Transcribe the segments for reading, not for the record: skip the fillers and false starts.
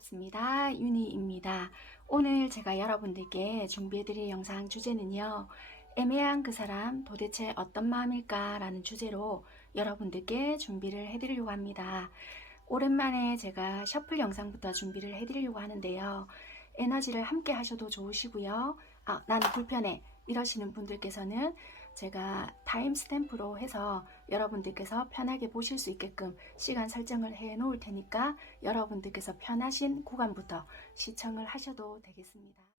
반갑습니다. 유니입니다. 오늘 제가 여러분들께 준비해드릴 영상 주제는요. 애매한 그 사람 도대체 어떤 마음일까 라는 주제로 여러분들께 준비를 해드리려고 합니다. 오랜만에 제가 셔플 영상부터 준비를 해드리려고 하는데요. 에너지를 함께 하셔도 좋으시고요. 나는 불편해 이러시는 분들께서는 제가 타임스탬프로 해서 여러분들께서 편하게 보실 수 있게끔 시간 설정을 해 놓을 테니까 여러분들께서 편하신 구간부터 시청을 하셔도 되겠습니다.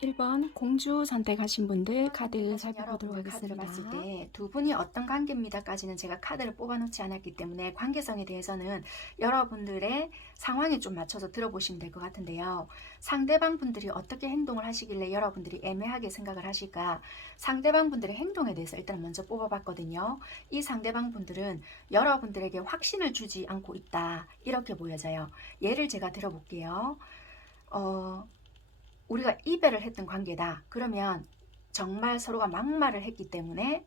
1번 공주 선택하신 분들 카드 여러분들 살펴보도록 카드를 봤을 하겠습니다. 때 두 분이 어떤 관계입니다까지는 제가 카드를 뽑아놓지 않았기 때문에 관계성에 대해서는 여러분들의 상황에 좀 맞춰서 들어보시면 될 것 같은데요. 상대방 분들이 어떻게 행동을 하시길래 여러분들이 애매하게 생각을 하실까? 상대방 분들의 행동에 대해서 일단 먼저 뽑아봤거든요. 이 상대방 분들은 여러분들에게 확신을 주지 않고 있다, 이렇게 보여져요. 예를 제가 들어볼게요. 우리가 이별을 했던 관계다. 그러면 정말 서로가 막말을 했기 때문에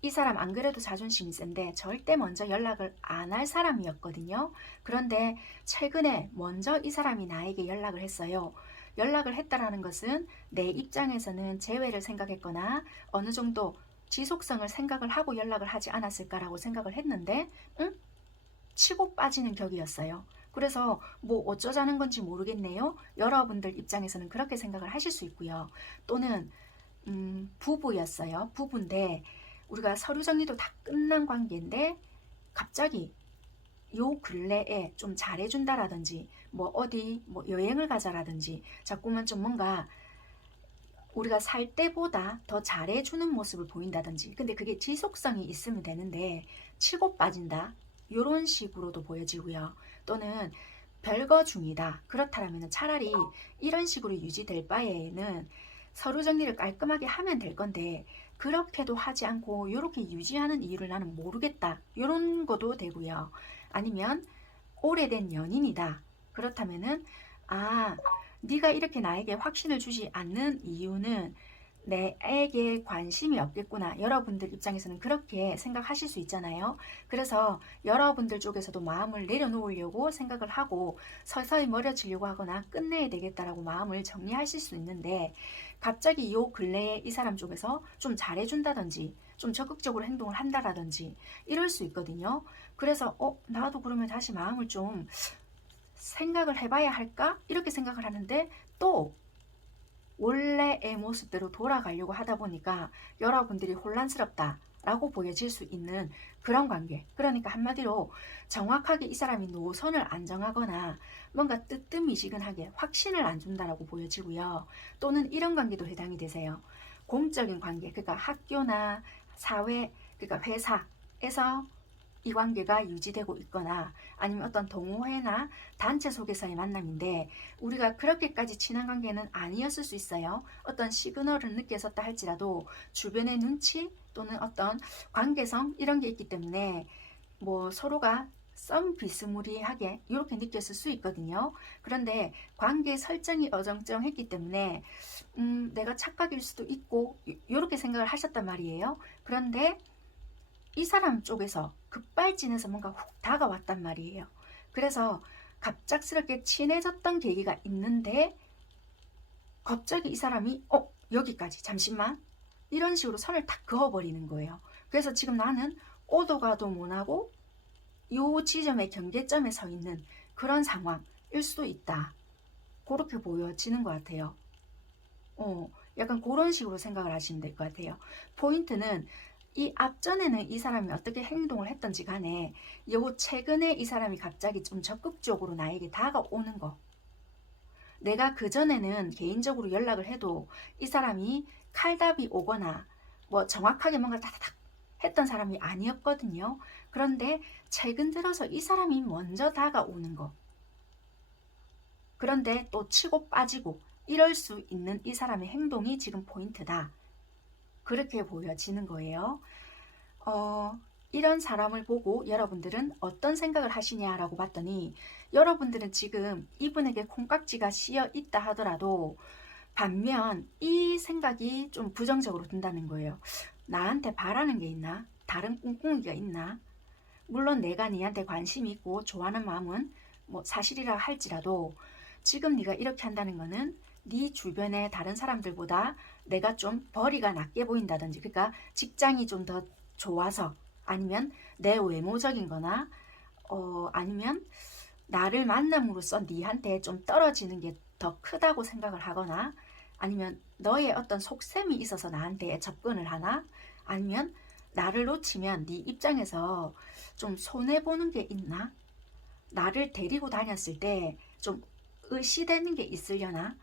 이 사람 안 그래도 자존심이 센데 절대 먼저 연락을 안 할 사람이었거든요. 그런데 최근에 먼저 이 사람이 나에게 연락을 했어요. 연락을 했다라는 것은 내 입장에서는 재회를 생각했거나 어느 정도 지속성을 생각을 하고 연락을 하지 않았을까라고 생각을 했는데 치고 빠지는 격이었어요. 그래서 뭐 어쩌자는 건지 모르겠네요. 여러분들 입장에서는 그렇게 생각을 하실 수 있고요. 또는 부부였어요. 부부인데 우리가 서류 정리도 다 끝난 관계인데 갑자기 요 근래에 좀 잘해준다라든지 뭐 어디 뭐 여행을 가자라든지 자꾸만 좀 뭔가 우리가 살 때보다 더 잘해주는 모습을 보인다든지, 근데 그게 지속성이 있으면 되는데 치고 빠진다, 이런 식으로도 보여지고요. 또는 별거 중이다, 그렇다면 차라리 이런 식으로 유지될 바에는 서류 정리를 깔끔하게 하면 될 건데 그렇게도 하지 않고 이렇게 유지하는 이유를 나는 모르겠다, 이런 것도 되고요. 아니면 오래된 연인이다, 그렇다면은 네가 이렇게 나에게 확신을 주지 않는 이유는 내에게 관심이 없겠구나. 여러분들 입장에서는 그렇게 생각하실 수 있잖아요. 그래서 여러분들 쪽에서도 마음을 내려놓으려고 생각을 하고 서서히 멀어지려고 하거나 끝내야 되겠다라고 마음을 정리하실 수 있는데 갑자기 요 근래에 이 사람 쪽에서 좀 잘해준다든지 좀 적극적으로 행동을 한다라든지 이럴 수 있거든요. 그래서 나도 그러면 다시 마음을 좀 생각을 해봐야 할까? 이렇게 생각을 하는데 또 원래의 모습대로 돌아가려고 하다 보니까 여러분들이 혼란스럽다 라고 보여질 수 있는 그런 관계. 그러니까 한마디로 정확하게 이 사람이 노선을 안 정하거나 뭔가 뜨뜻미지근하게 확신을 안 준다라고 보여지고요. 또는 이런 관계도 해당이 되세요. 공적인 관계, 그러니까 학교나 사회, 그러니까 회사에서 이 관계가 유지되고 있거나 아니면 어떤 동호회나 단체 속에서의 만남인데 우리가 그렇게까지 친한 관계는 아니었을 수 있어요. 어떤 시그널을 느꼈었다 할지라도 주변의 눈치 또는 어떤 관계성 이런 게 있기 때문에 뭐 서로가 썸 비스무리하게 이렇게 느꼈을 수 있거든요. 그런데 관계 설정이 어정쩡했기 때문에 내가 착각일 수도 있고 이렇게 생각을 하셨단 말이에요. 그런데 이 사람 쪽에서 급발진해서 뭔가 훅 다가왔단 말이에요. 그래서 갑작스럽게 친해졌던 계기가 있는데 갑자기 이 사람이 여기까지 잠시만 이런 식으로 선을 탁 그어버리는 거예요. 그래서 지금 나는 오도 가도 못하고 요 지점의 경계점에 서 있는 그런 상황일 수도 있다, 그렇게 보여지는 것 같아요. 약간 그런 식으로 생각을 하시면 될 것 같아요. 포인트는 이 앞전에는 이 사람이 어떻게 행동을 했던지 간에 요 최근에 이 사람이 갑자기 좀 적극적으로 나에게 다가오는 거, 내가 그전에는 개인적으로 연락을 해도 이 사람이 칼답이 오거나 뭐 정확하게 뭔가 다다닥 했던 사람이 아니었거든요. 그런데 최근 들어서 이 사람이 먼저 다가오는 거, 그런데 또 치고 빠지고 이럴 수 있는 이 사람의 행동이 지금 포인트다, 그렇게 보여지는 거예요. 이런 사람을 보고 여러분들은 어떤 생각을 하시냐라고 봤더니 여러분들은 지금 이분에게 콩깍지가 씌어 있다 하더라도 반면 이 생각이 좀 부정적으로 든다는 거예요. 나한테 바라는 게 있나? 다른 꿍꿍이가 있나? 물론 내가 니한테 관심이 있고 좋아하는 마음은 뭐 사실이라 할지라도 지금 네가 이렇게 한다는 거는 네 주변의 다른 사람들보다 내가 좀 벌이가 낮게 보인다든지, 그러니까 직장이 좀 더 좋아서, 아니면 내 외모적인 거나 아니면 나를 만남으로써 니한테 좀 떨어지는 게 더 크다고 생각을 하거나, 아니면 너의 어떤 속셈이 있어서 나한테 접근을 하나, 아니면 나를 놓치면 네 입장에서 좀 손해보는 게 있나, 나를 데리고 다녔을 때 좀 의시되는 게 있으려나,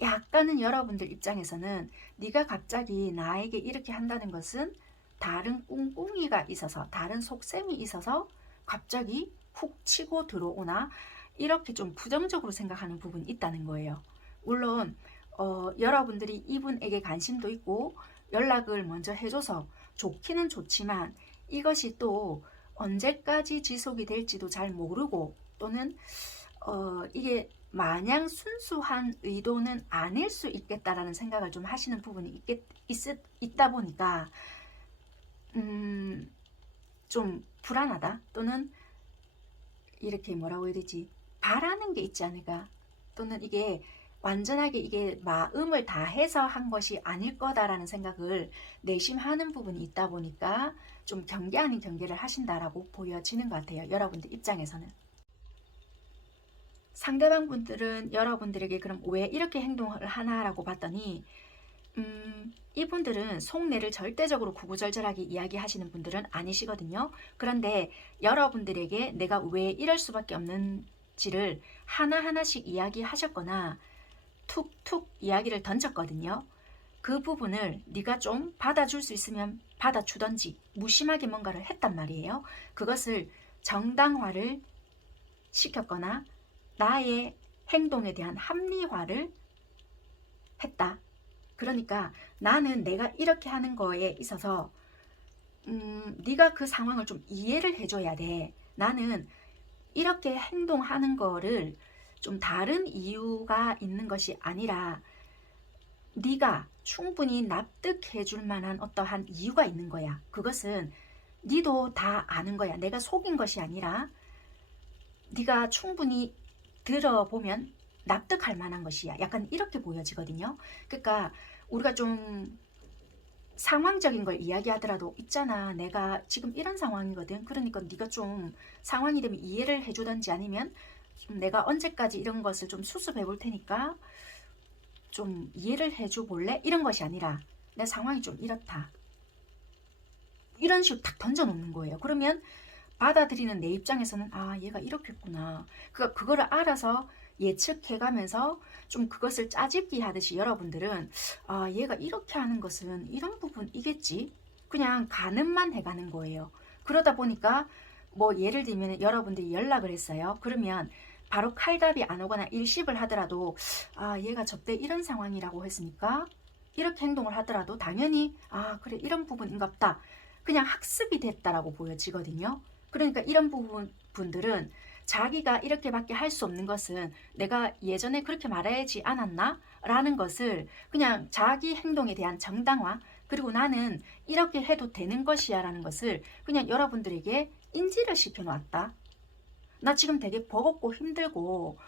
약간은 여러분들 입장에서는 네가 갑자기 나에게 이렇게 한다는 것은 다른 꿍꿍이가 있어서, 다른 속셈이 있어서 갑자기 훅 치고 들어오나, 이렇게 좀 부정적으로 생각하는 부분이 있다는 거예요. 물론 여러분들이 이분에게 관심도 있고 연락을 먼저 해줘서 좋기는 좋지만, 이것이 또 언제까지 지속이 될지도 잘 모르고, 또는 이게 마냥 순수한 의도는 아닐 수 있겠다라는 생각을 좀 하시는 부분이 있다 보니까 좀 불안하다, 또는 이렇게 뭐라고 해야 되지, 바라는 게 있지 않을까, 또는 이게 완전하게 이게 마음을 다해서 한 것이 아닐 거다라는 생각을 내심하는 부분이 있다 보니까 좀 경계 아닌 경계를 하신다라고 보여지는 것 같아요. 여러분들 입장에서는. 상대방 분들은 여러분들에게 그럼 왜 이렇게 행동을 하나라고 봤더니, 이분들은 속내를 절대적으로 구구절절하게 이야기하시는 분들은 아니시거든요. 그런데 여러분들에게 내가 왜 이럴 수밖에 없는지를 하나하나씩 이야기하셨거나 툭툭 이야기를 던졌거든요. 그 부분을 네가 좀 받아줄 수 있으면 받아주던지 무심하게 뭔가를 했단 말이에요. 그것을 정당화를 시켰거나 나의 행동에 대한 합리화를 했다. 그러니까 나는 내가 이렇게 하는 거에 있어서 네가 그 상황을 좀 이해를 해줘야 돼. 나는 이렇게 행동하는 거를 좀 다른 이유가 있는 것이 아니라 네가 충분히 납득해 줄 만한 어떠한 이유가 있는 거야. 그것은 네도 다 아는 거야. 내가 속인 것이 아니라 네가 충분히 들어보면 납득할 만한 것이야. 약간 이렇게 보여지거든요. 그러니까 우리가 좀 상황적인 걸 이야기하더라도, 있잖아, 내가 지금 이런 상황이거든. 그러니까 네가 좀 상황이 되면 이해를 해주던지, 아니면 좀 내가 언제까지 이런 것을 좀 수습해 볼 테니까 좀 이해를 해줘 볼래? 이런 것이 아니라 내 상황이 좀 이렇다, 이런 식으로 탁 던져놓는 거예요. 그러면 받아들이는 내 입장에서는 아, 얘가 이렇겠구나. 그거를 알아서 예측해가면서 좀 그것을 짜집기 하듯이 여러분들은 아, 얘가 이렇게 하는 것은 이런 부분이겠지. 그냥 가늠만 해가는 거예요. 그러다 보니까 뭐 예를 들면 여러분들이 연락을 했어요. 그러면 바로 칼답이 안 오거나 일십을 하더라도 아, 얘가 저때 이런 상황이라고 했으니까 이렇게 행동을 하더라도 당연히 아, 그래, 이런 부분인갑다. 그냥 학습이 됐다라고 보여지거든요. 그러니까 이런 분들은 자기가 이렇게밖에 할 수 없는 것은 내가 예전에 그렇게 말해야지 않았나? 라는 것을 그냥 자기 행동에 대한 정당화, 그리고 나는 이렇게 해도 되는 것이야 라는 것을 그냥 여러분들에게 인지를 시켜놨다. 나 지금 되게 버겁고 힘들고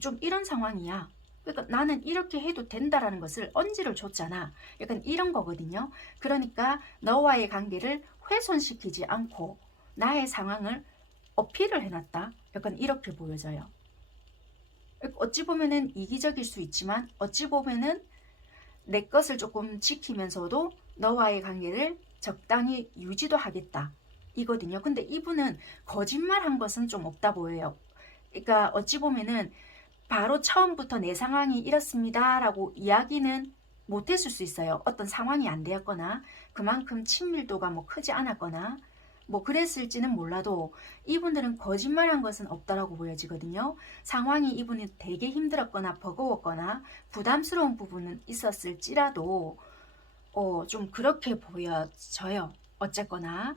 좀 이런 상황이야. 그러니까 나는 이렇게 해도 된다라는 것을 언지를 줬잖아. 약간 이런 거거든요. 그러니까 너와의 관계를 훼손시키지 않고 나의 상황을 어필을 해놨다. 약간 이렇게 보여져요. 어찌 보면은 이기적일 수 있지만 어찌 보면은 내 것을 조금 지키면서도 너와의 관계를 적당히 유지도 하겠다. 이거든요. 근데 이분은 거짓말한 것은 좀 없다 보여요. 그러니까 어찌 보면은 바로 처음부터 내 상황이 이렇습니다 라고 이야기는 못했을 수 있어요. 어떤 상황이 안 되었거나 그만큼 친밀도가 뭐 크지 않았거나 뭐 그랬을지는 몰라도 이분들은 거짓말한 것은 없다라고 보여지거든요. 상황이 이분이 되게 힘들었거나 버거웠거나 부담스러운 부분은 있었을지라도 좀 그렇게 보여져요. 어쨌거나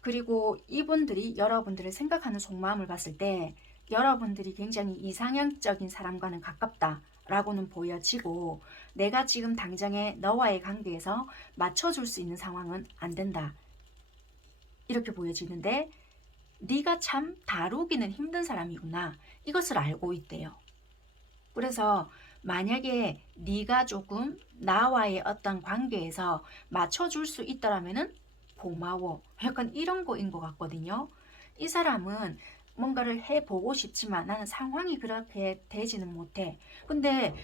그리고 이분들이 여러분들을 생각하는 속마음을 봤을 때 여러분들이 굉장히 이상형적인 사람과는 가깝다 라고는 보여지고, 내가 지금 당장에 너와의 관계에서 맞춰줄 수 있는 상황은 안 된다 이렇게 보여지는데, 네가 참 다루기는 힘든 사람이구나 이것을 알고 있대요. 그래서 만약에 네가 조금 나와의 어떤 관계에서 맞춰줄 수 있다라면은 고마워, 약간 이런 거인 것 같거든요. 이 사람은 뭔가를 해보고 싶지만 나는 상황이 그렇게 되지는 못해. 근데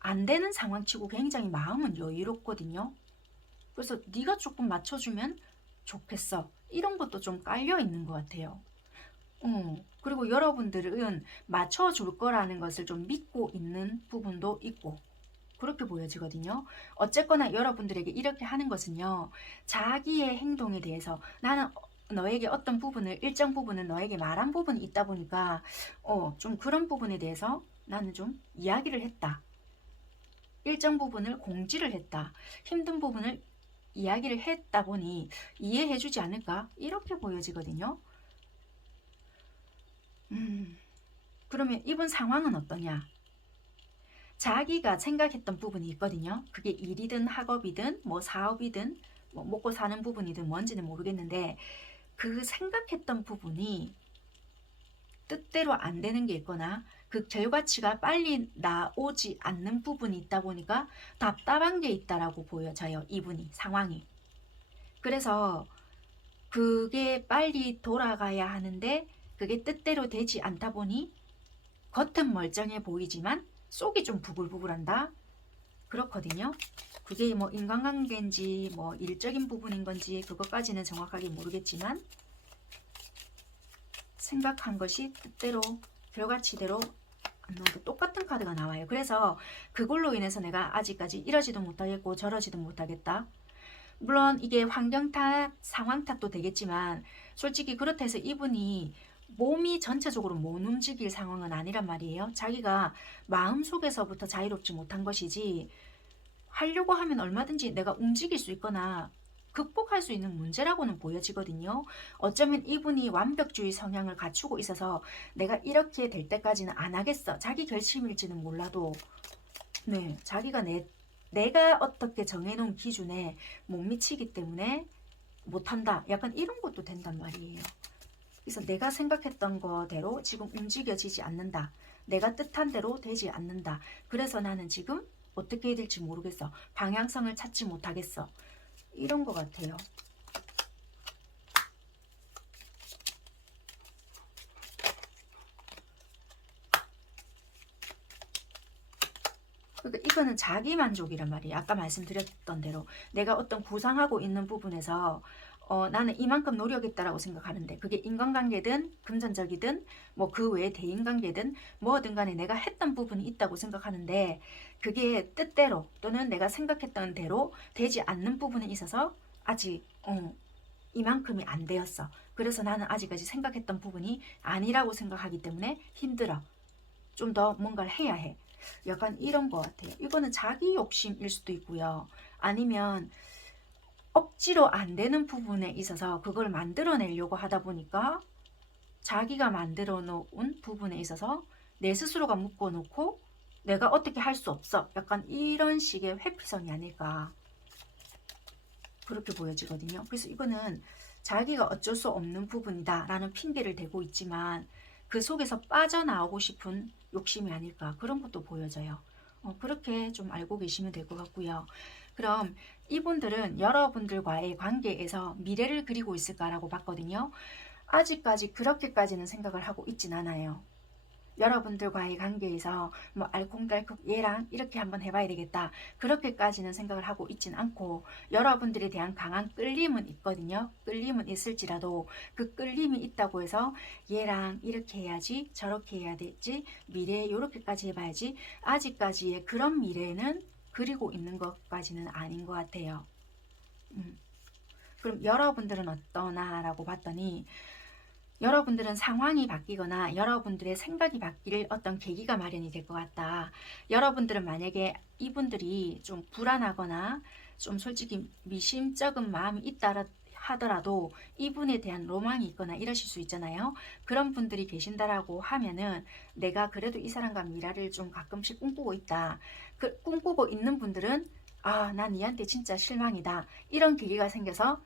안 되는 상황치고 굉장히 마음은 여유롭거든요. 그래서 네가 조금 맞춰주면 좋겠어, 이런 것도 좀 깔려 있는 것 같아요. 그리고 여러분들은 맞춰줄 거라는 것을 좀 믿고 있는 부분도 있고 그렇게 보여지거든요. 어쨌거나 여러분들에게 이렇게 하는 것은요. 자기의 행동에 대해서 나는 너에게 어떤 부분을 일정 부분은 너에게 말한 부분이 있다 보니까 좀 그런 부분에 대해서 나는 좀 이야기를 했다. 일정 부분을 공지를 했다. 힘든 부분을 이야기를 했다 보니 이해해 주지 않을까? 이렇게 보여지거든요. 그러면 이번 상황은 어떠냐? 자기가 생각했던 부분이 있거든요. 그게 일이든 학업이든 뭐 사업이든 뭐 먹고 사는 부분이든 뭔지는 모르겠는데 그 생각했던 부분이 뜻대로 안 되는 게 있거나 그 결과치가 빨리 나오지 않는 부분이 있다 보니까 답답한 게 있다라고 보여져요. 이분이 상황이. 그래서 그게 빨리 돌아가야 하는데 그게 뜻대로 되지 않다 보니 겉은 멀쩡해 보이지만 속이 좀 부글부글한다. 그렇거든요. 그게 뭐 인간관계인지 뭐 일적인 부분인 건지 그것까지는 정확하게 모르겠지만 생각한 것이 뜻대로 결과치대로 안 나오고 똑같은 카드가 나와요. 그래서 그걸로 인해서 내가 아직까지 이러지도 못하겠고 저러지도 못하겠다. 물론 이게 환경 탓, 상황 탓도 되겠지만 솔직히 그렇다 해서 이분이 몸이 전체적으로 못 움직일 상황은 아니란 말이에요. 자기가 마음속에서부터 자유롭지 못한 것이지 하려고 하면 얼마든지 내가 움직일 수 있거나 극복할 수 있는 문제라고는 보여지거든요. 어쩌면 이분이 완벽주의 성향을 갖추고 있어서 내가 이렇게 될 때까지는 안 하겠어. 자기 결심일지는 몰라도 네, 자기가 내가 어떻게 정해놓은 기준에 못 미치기 때문에 못한다. 약간 이런 것도 된단 말이에요. 그래서 내가 생각했던 거대로 지금 움직여지지 않는다. 내가 뜻한 대로 되지 않는다. 그래서 나는 지금 어떻게 해야 될지 모르겠어. 방향성을 찾지 못하겠어. 이런 것 같아요. 그러니까 이거는 자기 만족이란 말이에요. 아까 말씀드렸던 대로 내가 어떤 구상하고 있는 부분에서 나는 이만큼 노력했다라고 생각하는데 그게 인간관계든 금전적이든 뭐 그 외에 대인관계든 뭐든 간에 내가 했던 부분이 있다고 생각하는데 그게 뜻대로 또는 내가 생각했던 대로 되지 않는 부분에 있어서 아직 이만큼이 안 되었어. 그래서 나는 아직까지 생각했던 부분이 아니라고 생각하기 때문에 힘들어. 좀 더 뭔가를 해야 해. 약간 이런 것 같아요. 이거는 자기 욕심일 수도 있고요. 아니면 억지로 안 되는 부분에 있어서 그걸 만들어내려고 하다 보니까 자기가 만들어 놓은 부분에 있어서 내 스스로가 묶어놓고 내가 어떻게 할 수 없어. 약간 이런 식의 회피성이 아닐까. 그렇게 보여지거든요. 그래서 이거는 자기가 어쩔 수 없는 부분이다 라는 핑계를 대고 있지만 그 속에서 빠져나오고 싶은 욕심이 아닐까 그런 것도 보여져요. 그렇게 좀 알고 계시면 될 것 같고요. 그럼 이분들은 여러분들과의 관계에서 미래를 그리고 있을까라고 봤거든요. 아직까지 그렇게까지는 생각을 하고 있진 않아요. 여러분들과의 관계에서 뭐 알콩달콩 얘랑 이렇게 한번 해봐야 되겠다 그렇게까지는 생각을 하고 있진 않고 여러분들에 대한 강한 끌림은 있거든요. 끌림은 있을지라도 그 끌림이 있다고 해서 얘랑 이렇게 해야지 저렇게 해야 되지 미래에 이렇게까지 해봐야지 아직까지의 그런 미래는 그리고 있는 것까지는 아닌 것 같아요. 그럼 여러분들은 어떠나 라고 봤더니 여러분들은 상황이 바뀌거나 여러분들의 생각이 바뀔 어떤 계기가 마련이 될 것 같다. 여러분들은 만약에 이분들이 좀 불안하거나 좀 솔직히 미심쩍은 마음이 있다 하더라도 이분에 대한 로망이 있거나 이러실 수 있잖아요. 그런 분들이 계신다라고 하면은 내가 그래도 이 사람과 미래를 좀 가끔씩 꿈꾸고 있다. 그 꿈꾸고 있는 분들은 난 얘한테 진짜 실망이다. 이런 계기가 생겨서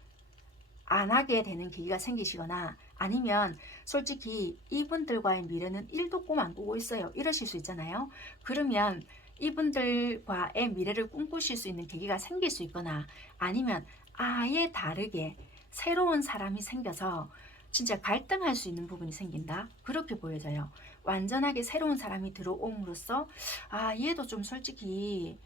안 하게 되는 계기가 생기시거나 아니면 솔직히 이분들과의 미래는 1도 꿈 안 꾸고 있어요. 이러실 수 있잖아요. 그러면 이분들과의 미래를 꿈꾸실 수 있는 계기가 생길 수 있거나 아니면 아예 다르게 새로운 사람이 생겨서 진짜 갈등할 수 있는 부분이 생긴다. 그렇게 보여져요. 완전하게 새로운 사람이 들어옴으로써 얘도 좀 솔직히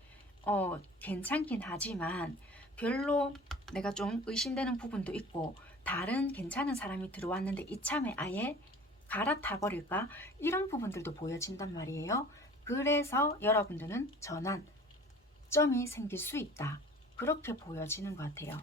괜찮긴 하지만 별로 내가 좀 의심되는 부분도 있고 다른 괜찮은 사람이 들어왔는데 이참에 아예 갈아타 이런 부분들도 보여진단 말이에요. 그래서 여러분들은 전환점이 생길 수 있다. 그렇게 보여지는 것 같아요.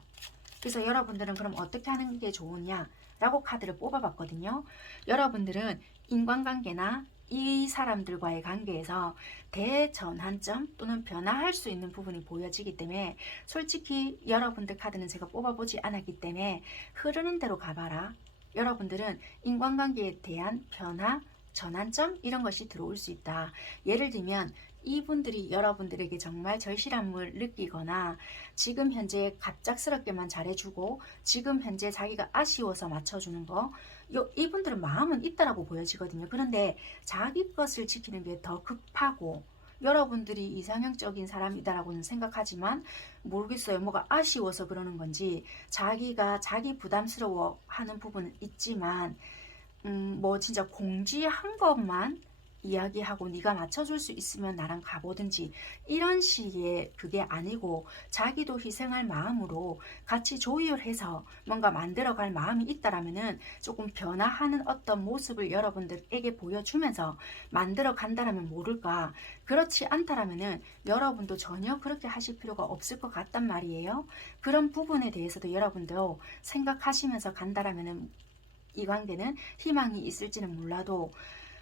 그래서 여러분들은 그럼 어떻게 하는 게 좋으냐라고 카드를 뽑아봤거든요. 여러분들은 인간관계나 이 사람들과의 관계에서 대전환점 또는 변화할 수 있는 부분이 보여지기 때문에 솔직히 여러분들 카드는 제가 뽑아보지 않았기 때문에 흐르는 대로 가봐라. 여러분들은 인간관계에 대한 변화, 전환점 이런 것이 들어올 수 있다. 예를 들면 이분들이 여러분들에게 정말 절실함을 느끼거나 지금 현재 갑작스럽게만 잘해주고 지금 현재 자기가 아쉬워서 맞춰주는 거 이분들은 마음은 있다라고 보여지거든요. 그런데 자기 것을 지키는 게 더 급하고 여러분들이 이상형적인 사람이다라고는 생각하지만 모르겠어요. 뭐가 아쉬워서 그러는 건지 자기가 자기 부담스러워 하는 부분은 있지만 뭐 진짜 공지한 것만 이야기하고 네가 맞춰줄 수 있으면 나랑 가보든지 이런 식의 그게 아니고 자기도 희생할 마음으로 같이 조율해서 뭔가 만들어갈 마음이 있다라면은 조금 변화하는 어떤 모습을 여러분들에게 보여주면서 만들어 간다라면 모를까. 그렇지 않다라면은 여러분도 전혀 그렇게 하실 필요가 없을 것 같단 말이에요. 그런 부분에 대해서도 여러분도 생각하시면서 간다라면은 이 관계는 희망이 있을지는 몰라도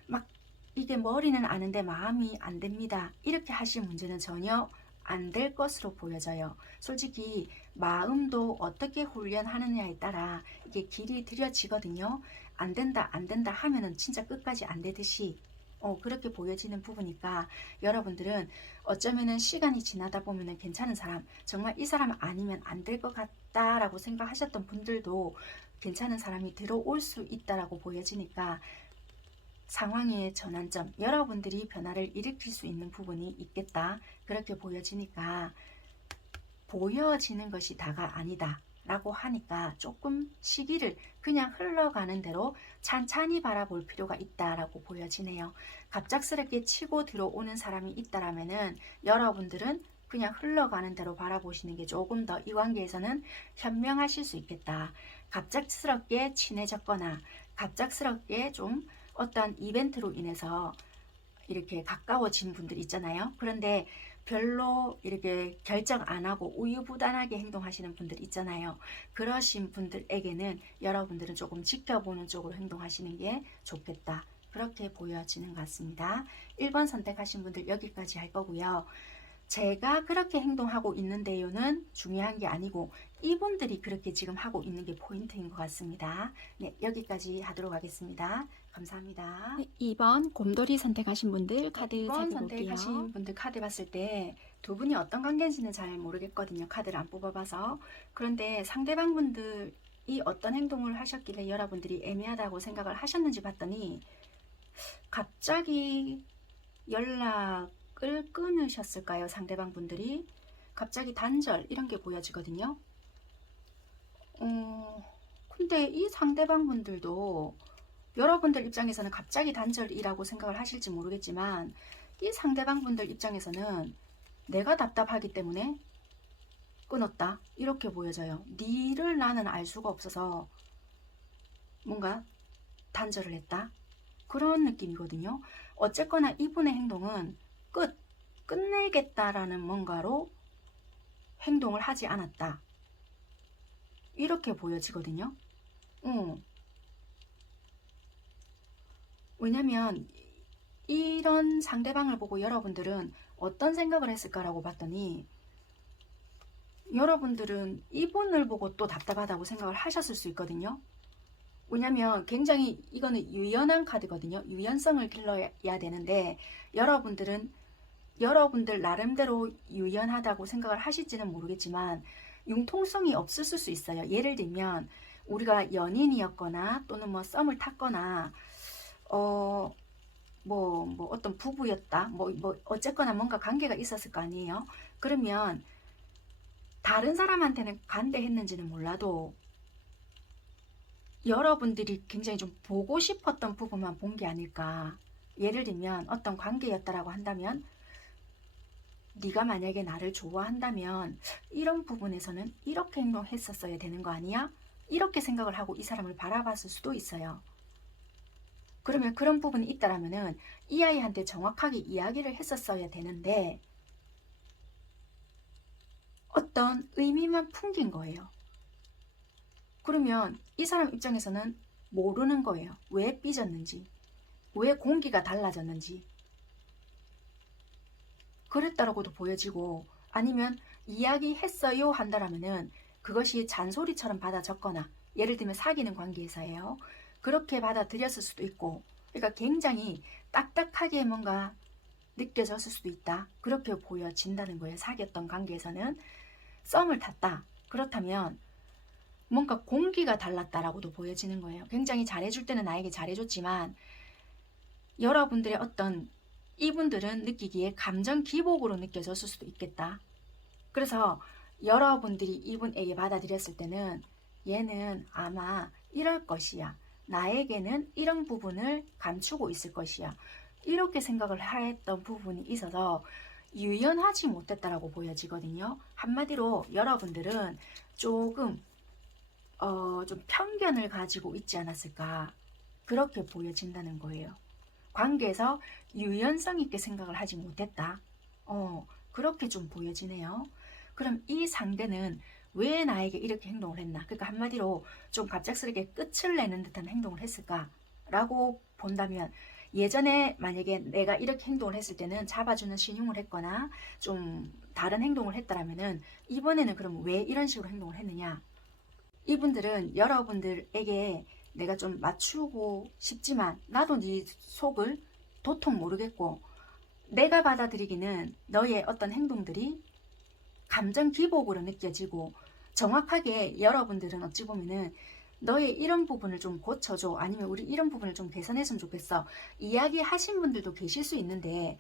막 이게 머리는 아는데 마음이 안 됩니다. 이렇게 하실 문제는 전혀 안 될 것으로 보여져요. 솔직히 마음도 어떻게 훈련하느냐에 따라 이게 길이 들여지거든요. 안 된다, 안 된다 하면은 진짜 끝까지 안 되듯이 그렇게 보여지는 부분이니까 여러분들은 어쩌면은 시간이 지나다 보면은 괜찮은 사람, 정말 이 사람 아니면 안 될 것 같다라고 생각하셨던 분들도 괜찮은 사람이 들어올 수 있다라고 보여지니까 상황의 전환점, 여러분들이 변화를 일으킬 수 있는 부분이 있겠다. 그렇게 보여지니까 보여지는 것이 다가 아니다. 라고 하니까 조금 시기를 그냥 흘러가는 대로 찬찬히 바라볼 필요가 있다라고 보여지네요. 갑작스럽게 치고 들어오는 사람이 있다라면은 여러분들은 그냥 흘러가는 대로 바라보시는 게 조금 더 이 관계에서는 현명하실 수 있겠다. 갑작스럽게 친해졌거나 갑작스럽게 좀 어떤 이벤트로 인해서 이렇게 가까워진 분들 있잖아요. 그런데 별로 이렇게 결정 안 하고 우유부단하게 행동하시는 분들 있잖아요. 그러신 분들에게는 여러분들은 조금 지켜보는 쪽으로 행동하시는 게 좋겠다. 그렇게 보여지는 것 같습니다. 1번 선택하신 분들 여기까지 할 거고요. 제가 그렇게 행동하고 있는데요는 중요한 게 아니고 이분들이 그렇게 지금 하고 있는 게 포인트인 것 같습니다. 네, 여기까지 하도록 하겠습니다. 감사합니다. 네, 2번 곰돌이 선택하신 분들 카드 2번 살펴볼게요. 선택하신 분들 카드 봤을 때 두 분이 어떤 관계인지는 잘 모르겠거든요. 카드를 안 뽑아봐서. 그런데 상대방 분들이 어떤 행동을 하셨길래 여러분들이 애매하다고 생각을 하셨는지 봤더니 갑자기 연락을 끊으셨을까요? 상대방 분들이 갑자기 단절 이런 게 보여지거든요. 근데 이 상대방 분들도 여러분들 입장에서는 갑자기 단절이라고 생각을 하실지 모르겠지만 이 상대방 분들 입장에서는 내가 답답하기 때문에 끊었다 이렇게 보여져요. 니를 나는 알 수가 없어서 뭔가 단절을 했다 그런 느낌이거든요. 어쨌거나 이분의 행동은 끝내겠다라는 뭔가로 행동을 하지 않았다 이렇게 보여지거든요. 왜냐면 이런 상대방을 보고 여러분들은 어떤 생각을 했을까라고 봤더니 여러분들은 이분을 보고 또 답답하다고 생각을 하셨을 수 있거든요. 왜냐면 굉장히 이거는 유연한 카드거든요. 유연성을 길러야 되는데 여러분들은 여러분들 나름대로 유연하다고 생각을 하실지는 모르겠지만 융통성이 없었을 수 있어요. 예를 들면 우리가 연인이었거나 또는 뭐 썸을 탔거나 뭐 어떤 부부였다. 뭐 어쨌거나 뭔가 관계가 있었을 거 아니에요. 그러면 다른 사람한테는 관대했는지는 몰라도 여러분들이 굉장히 좀 보고 싶었던 부분만 본 게 아닐까. 예를 들면 어떤 관계였다라고 한다면 네가 만약에 나를 좋아한다면 이런 부분에서는 이렇게 행동했었어야 되는 거 아니야? 이렇게 생각을 하고 이 사람을 바라봤을 수도 있어요. 그러면 그런 부분이 있다라면은 이 아이한테 정확하게 이야기를 했었어야 되는데 어떤 의미만 풍긴 거예요. 그러면 이 사람 입장에서는 모르는 거예요. 왜 삐졌는지, 왜 공기가 달라졌는지. 그랬다라고도 보여지고, 아니면 이야기했어요 한다라면은 그것이 잔소리처럼 받아졌거나, 예를 들면 사귀는 관계에서예요. 그렇게 받아들였을 수도 있고, 그러니까 굉장히 딱딱하게 뭔가 느껴졌을 수도 있다. 그렇게 보여진다는 거예요. 사귀었던 관계에서는 썸을 탔다. 그렇다면 뭔가 공기가 달랐다라고도 보여지는 거예요. 굉장히 잘해줄 때는 나에게 잘해줬지만 여러분들의 어떤 이분들은 느끼기에 감정 기복으로 느껴졌을 수도 있겠다. 그래서 여러분들이 이분에게 받아들였을 때는 얘는 아마 이럴 것이야. 나에게는 이런 부분을 감추고 있을 것이야. 이렇게 생각을 했던 부분이 있어서 유연하지 못했다라고 보여지거든요. 한마디로 여러분들은 조금 좀 편견을 가지고 있지 않았을까, 그렇게 보여진다는 거예요. 관계에서 유연성 있게 생각을 하지 못했다. 그렇게 좀 보여지네요. 그럼 이 상대는 왜 나에게 이렇게 행동을 했나? 그러니까 한마디로 좀 갑작스럽게 끝을 내는 듯한 행동을 했을까라고 본다면, 예전에 만약에 내가 이렇게 행동을 했을 때는 잡아주는 신용을 했거나 좀 다른 행동을 했다라면은 이번에는 그럼 왜 이런 식으로 행동을 했느냐? 이분들은 여러분들에게 내가 좀 맞추고 싶지만 나도 네 속을 도통 모르겠고, 내가 받아들이기는 너의 어떤 행동들이 감정 기복으로 느껴지고, 정확하게 여러분들은 어찌 보면은 너의 이런 부분을 좀 고쳐줘, 아니면 우리 이런 부분을 좀 개선했으면 좋겠어, 이야기하신 분들도 계실 수 있는데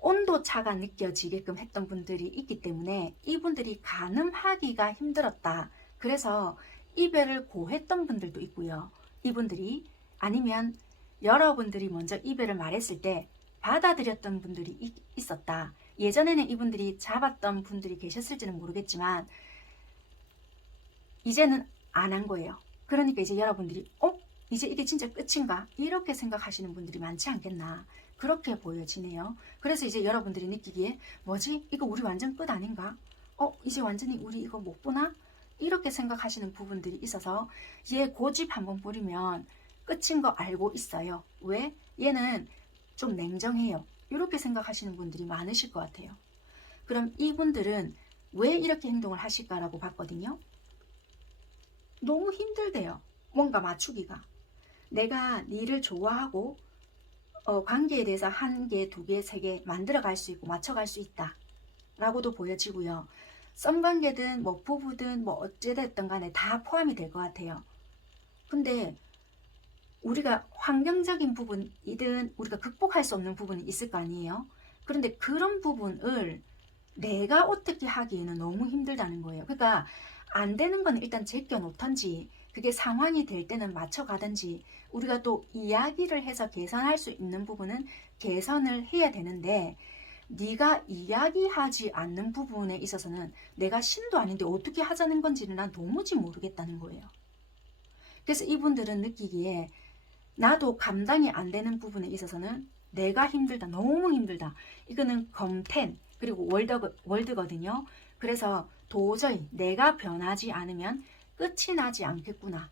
온도차가 느껴지게끔 했던 분들이 있기 때문에 이분들이 가늠하기가 힘들었다. 그래서 이별을 고했던 분들도 있고요. 이분들이, 아니면 여러분들이 먼저 이별을 말했을 때 받아들였던 분들이 있었다. 예전에는 이분들이 잡았던 분들이 계셨을지는 모르겠지만 이제는 안 한 거예요. 그러니까 이제 여러분들이 이제 이게 진짜 끝인가? 이렇게 생각하시는 분들이 많지 않겠나, 그렇게 보여지네요. 그래서 이제 여러분들이 느끼기에 뭐지? 이거 우리 완전 끝 아닌가? 이제 완전히 우리 이거 못 보나? 이렇게 생각하시는 부분들이 있어서 얘 고집 한번 부리면 끝인 거 알고 있어요. 왜? 얘는 좀 냉정해요. 이렇게 생각하시는 분들이 많으실 것 같아요. 그럼 이분들은 왜 이렇게 행동을 하실까라고 봤거든요. 너무 힘들대요. 뭔가 맞추기가. 내가 니를 좋아하고 관계에 대해서 한 개, 두 개, 세 개 만들어 갈 수 있고 맞춰갈 수 있다 라고도 보여지고요. 썸관계든 뭐 부부든 뭐 어찌됐든 간에 다 포함이 될 것 같아요. 근데 우리가 환경적인 부분이든 우리가 극복할 수 없는 부분이 있을 거 아니에요. 그런데 그런 부분을 내가 어떻게 하기에는 너무 힘들다는 거예요. 그러니까 안 되는 건 일단 제껴 놓던지, 그게 상황이 될 때는 맞춰가든지, 우리가 또 이야기를 해서 개선할 수 있는 부분은 개선을 해야 되는데, 네가 이야기하지 않는 부분에 있어서는 내가 신도 아닌데 어떻게 하자는 건지는 난 도무지 모르겠다는 거예요. 그래서 이분들은 느끼기에 나도 감당이 안 되는 부분에 있어서는 내가 힘들다, 너무 힘들다. 이거는 검텐 그리고 월드거든요. 그래서 도저히 내가 변하지 않으면 끝이 나지 않겠구나.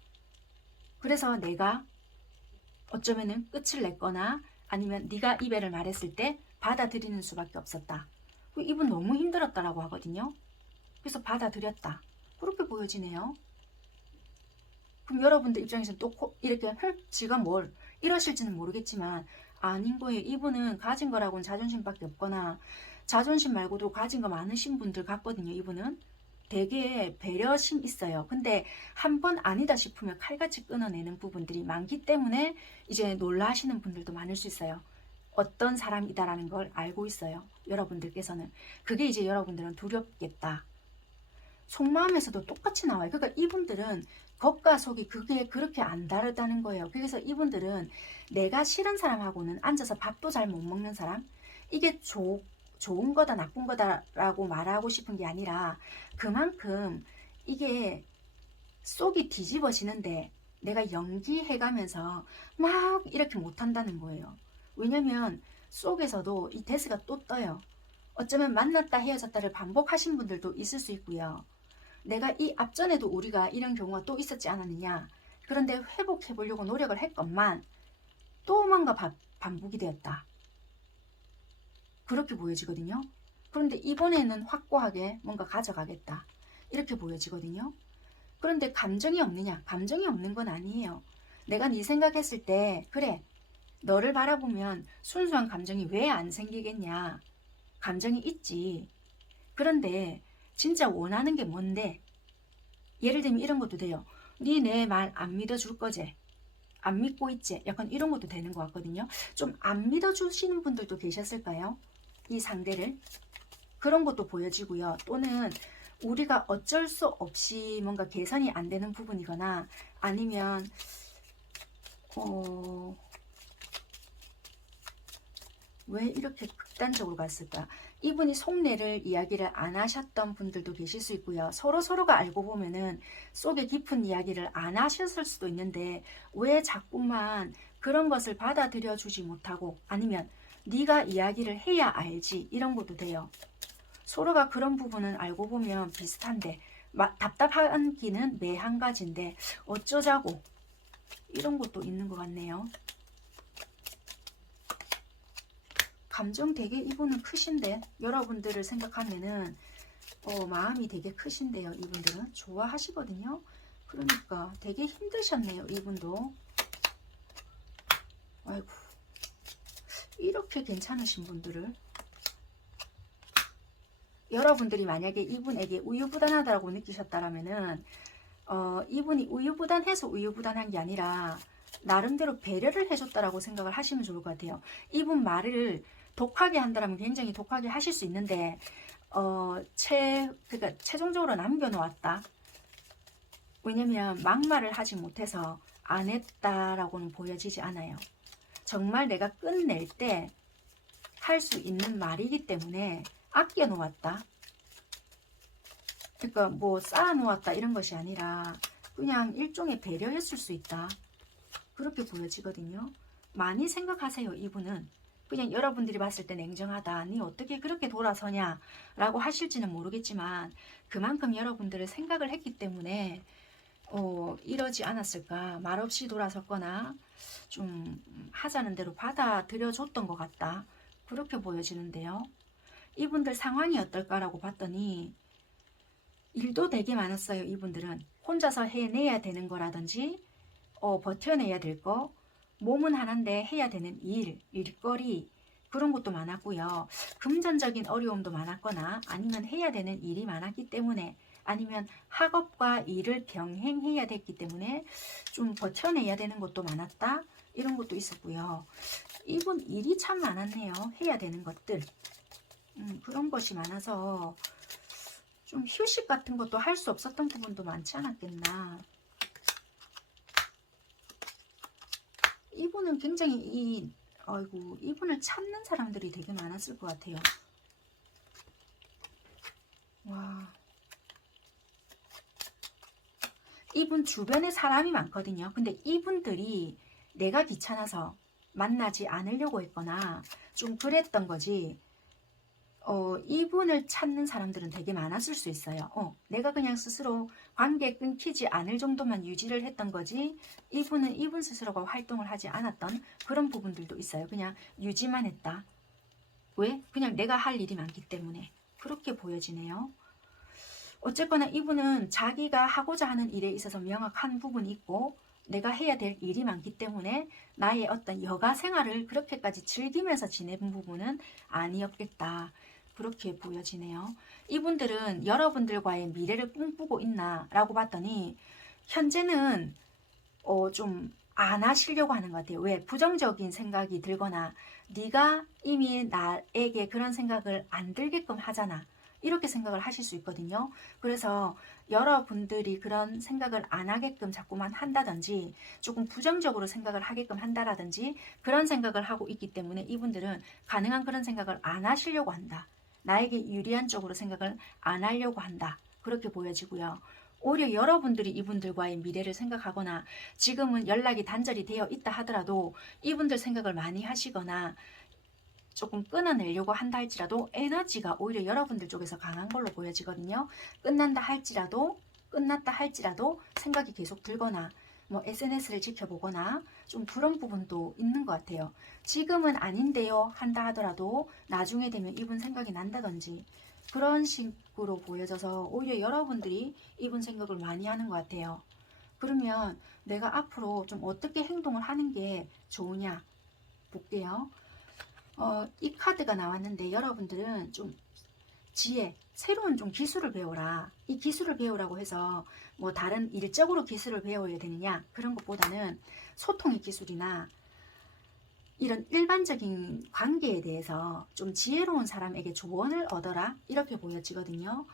그래서 내가 어쩌면은 끝을 냈거나 아니면 네가 이별을 말했을 때 받아들이는 수밖에 없었다. 이분 너무 힘들었다라고 하거든요. 그래서 받아들였다. 그렇게 보여지네요. 그럼 여러분들 입장에서는 또 이렇게 지가 뭘 이러실지는 모르겠지만 아닌 거예요. 이분은 가진 거라고는 자존심밖에 없거나 자존심 말고도 가진 거 많으신 분들 같거든요. 이분은 되게 배려심 있어요. 근데 한 번 아니다 싶으면 칼같이 끊어내는 부분들이 많기 때문에 이제 놀라시는 분들도 많을 수 있어요. 어떤 사람이다라는 걸 알고 있어요. 여러분들께서는. 그게 이제 여러분들은 두렵겠다. 속마음에서도 똑같이 나와요. 그러니까 이분들은 겉과 속이 그게 그렇게 안 다르다는 거예요. 그래서 이분들은 내가 싫은 사람하고는 앉아서 밥도 잘 못 먹는 사람, 이게 좋은 거다 나쁜 거다라고 말하고 싶은 게 아니라 그만큼 이게 속이 뒤집어지는데 내가 연기해가면서 막 이렇게 못한다는 거예요. 왜냐면 속에서도 이 대스가 또 떠요. 어쩌면 만났다 헤어졌다를 반복하신 분들도 있을 수 있고요. 내가 이 앞전에도 우리가 이런 경우가 또 있었지 않았느냐. 그런데 회복해 보려고 노력을 했건만 또 뭔가 반복이 되었다. 그렇게 보여지거든요. 그런데 이번에는 확고하게 뭔가 가져가겠다. 이렇게 보여지거든요. 그런데 감정이 없느냐? 감정이 없는 건 아니에요. 내가 네 생각했을 때 그래 너를 바라보면 순수한 감정이 왜 안 생기겠냐? 감정이 있지. 그런데 진짜 원하는 게 뭔데? 예를 들면 이런 것도 돼요. 네 내 말 안 믿어줄 거지? 안 믿고 있지? 약간 이런 것도 되는 것 같거든요. 좀 안 믿어주시는 분들도 계셨을까요? 이 상대를. 그런 것도 보여지고요. 또는 우리가 어쩔 수 없이 뭔가 개선이 안 되는 부분이거나 아니면 왜 이렇게 극단적으로 갔을까? 이분이 속내를 이야기를 안 하셨던 분들도 계실 수 있고요. 서로가 알고 보면은 속에 깊은 이야기를 안 하셨을 수도 있는데 왜 자꾸만 그런 것을 받아들여 주지 못하고 아니면 네가 이야기를 해야 알지 이런 것도 돼요. 서로가 그런 부분은 알고 보면 비슷한데 답답한 기는 매 한 가지인데 어쩌자고 이런 것도 있는 것 같네요. 감정 되게 이분은 크신데 여러분들을 생각하면은 마음이 되게 크신데요. 이분들은 좋아하시거든요. 그러니까 되게 힘드셨네요. 이분도. 아이고 이렇게 괜찮으신 분들을 여러분들이 만약에 이분에게 우유부단하다고 느끼셨다라면은 이분이 우유부단해서 우유부단한 게 아니라 나름대로 배려를 해줬다라고 생각을 하시면 좋을 것 같아요. 이분 말을 독하게 한다면 굉장히 독하게 하실 수 있는데 그러니까 최종적으로 남겨놓았다. 왜냐면 막말을 하지 못해서 안 했다라고는 보여지지 않아요. 정말 내가 끝낼 때 할 수 있는 말이기 때문에 아껴놓았다. 그러니까 뭐 쌓아놓았다 이런 것이 아니라 그냥 일종의 배려했을 수 있다. 그렇게 보여지거든요. 많이 생각하세요. 이분은. 그냥 여러분들이 봤을 때 냉정하다. 니 어떻게 그렇게 돌아서냐 라고 하실지는 모르겠지만 그만큼 여러분들을 생각을 했기 때문에 이러지 않았을까. 말없이 돌아섰거나 좀 하자는 대로 받아들여 줬던 것 같다. 그렇게 보여지는데요. 이분들 상황이 어떨까라고 봤더니 일도 되게 많았어요. 이분들은 혼자서 해내야 되는 거라든지 버텨내야 될 거, 몸은 하나인데 해야 되는 일거리 그런 것도 많았고요. 금전적인 어려움도 많았거나 아니면 해야 되는 일이 많았기 때문에 아니면 학업과 일을 병행해야 됐기 때문에 좀 버텨내야 되는 것도 많았다. 이런 것도 있었고요. 이분 일이 참 많았네요. 해야 되는 것들. 그런 것이 많아서 좀 휴식 같은 것도 할 수 없었던 부분도 많지 않았겠나. 이분은 굉장히 이분을 찾는 사람들이 되게 많았을 것 같아요. 와. 이분 주변에 사람이 많거든요. 근데 이분들이 내가 귀찮아서 만나지 않으려고 했거나 좀 그랬던 거지. 이분을 찾는 사람들은 되게 많았을 수 있어요. 내가 그냥 스스로 관계 끊기지 않을 정도만 유지를 했던 거지 이분은 이분 스스로가 활동을 하지 않았던 그런 부분들도 있어요. 그냥 유지만 했다. 왜? 그냥 내가 할 일이 많기 때문에 그렇게 보여지네요. 어쨌거나 이분은 자기가 하고자 하는 일에 있어서 명확한 부분이 있고 내가 해야 될 일이 많기 때문에 나의 어떤 여가 생활을 그렇게까지 즐기면서 지내는 부분은 아니었겠다. 그렇게 보여지네요. 이분들은 여러분들과의 미래를 꿈꾸고 있나 라고 봤더니 현재는 좀 안 하시려고 하는 것 같아요. 왜? 부정적인 생각이 들거나 네가 이미 나에게 그런 생각을 안 들게끔 하잖아. 이렇게 생각을 하실 수 있거든요. 그래서 여러분들이 그런 생각을 안 하게끔 자꾸만 한다든지 조금 부정적으로 생각을 하게끔 한다라든지 그런 생각을 하고 있기 때문에 이분들은 가능한 그런 생각을 안 하시려고 한다. 나에게 유리한 쪽으로 생각을 안 하려고 한다. 그렇게 보여지고요. 오히려 여러분들이 이분들과의 미래를 생각하거나 지금은 연락이 단절이 되어 있다 하더라도 이분들 생각을 많이 하시거나 조금 끊어내려고 한다 할지라도 에너지가 오히려 여러분들 쪽에서 강한 걸로 보여지거든요. 끝났다 할지라도 생각이 계속 들거나 뭐 SNS를 지켜보거나 좀 그런 부분도 있는 것 같아요. 지금은 아닌데요 한다 하더라도 나중에 되면 이분 생각이 난다든지 그런 식으로 보여져서 오히려 여러분들이 이분 생각을 많이 하는 것 같아요. 그러면 내가 앞으로 좀 어떻게 행동을 하는 게 좋으냐 볼게요. 이 카드가 나왔는데 여러분들은 좀 지혜, 새로운 좀 기술을 배워라. 이 기술을 배우라고 해서 뭐 다른 일적으로 기술을 배워야 되느냐 그런 것보다는 소통의 기술이나 이런 일반적인 관계에 대해서 좀 지혜로운 사람에게 조언을 얻어라 이렇게 보여지거든요.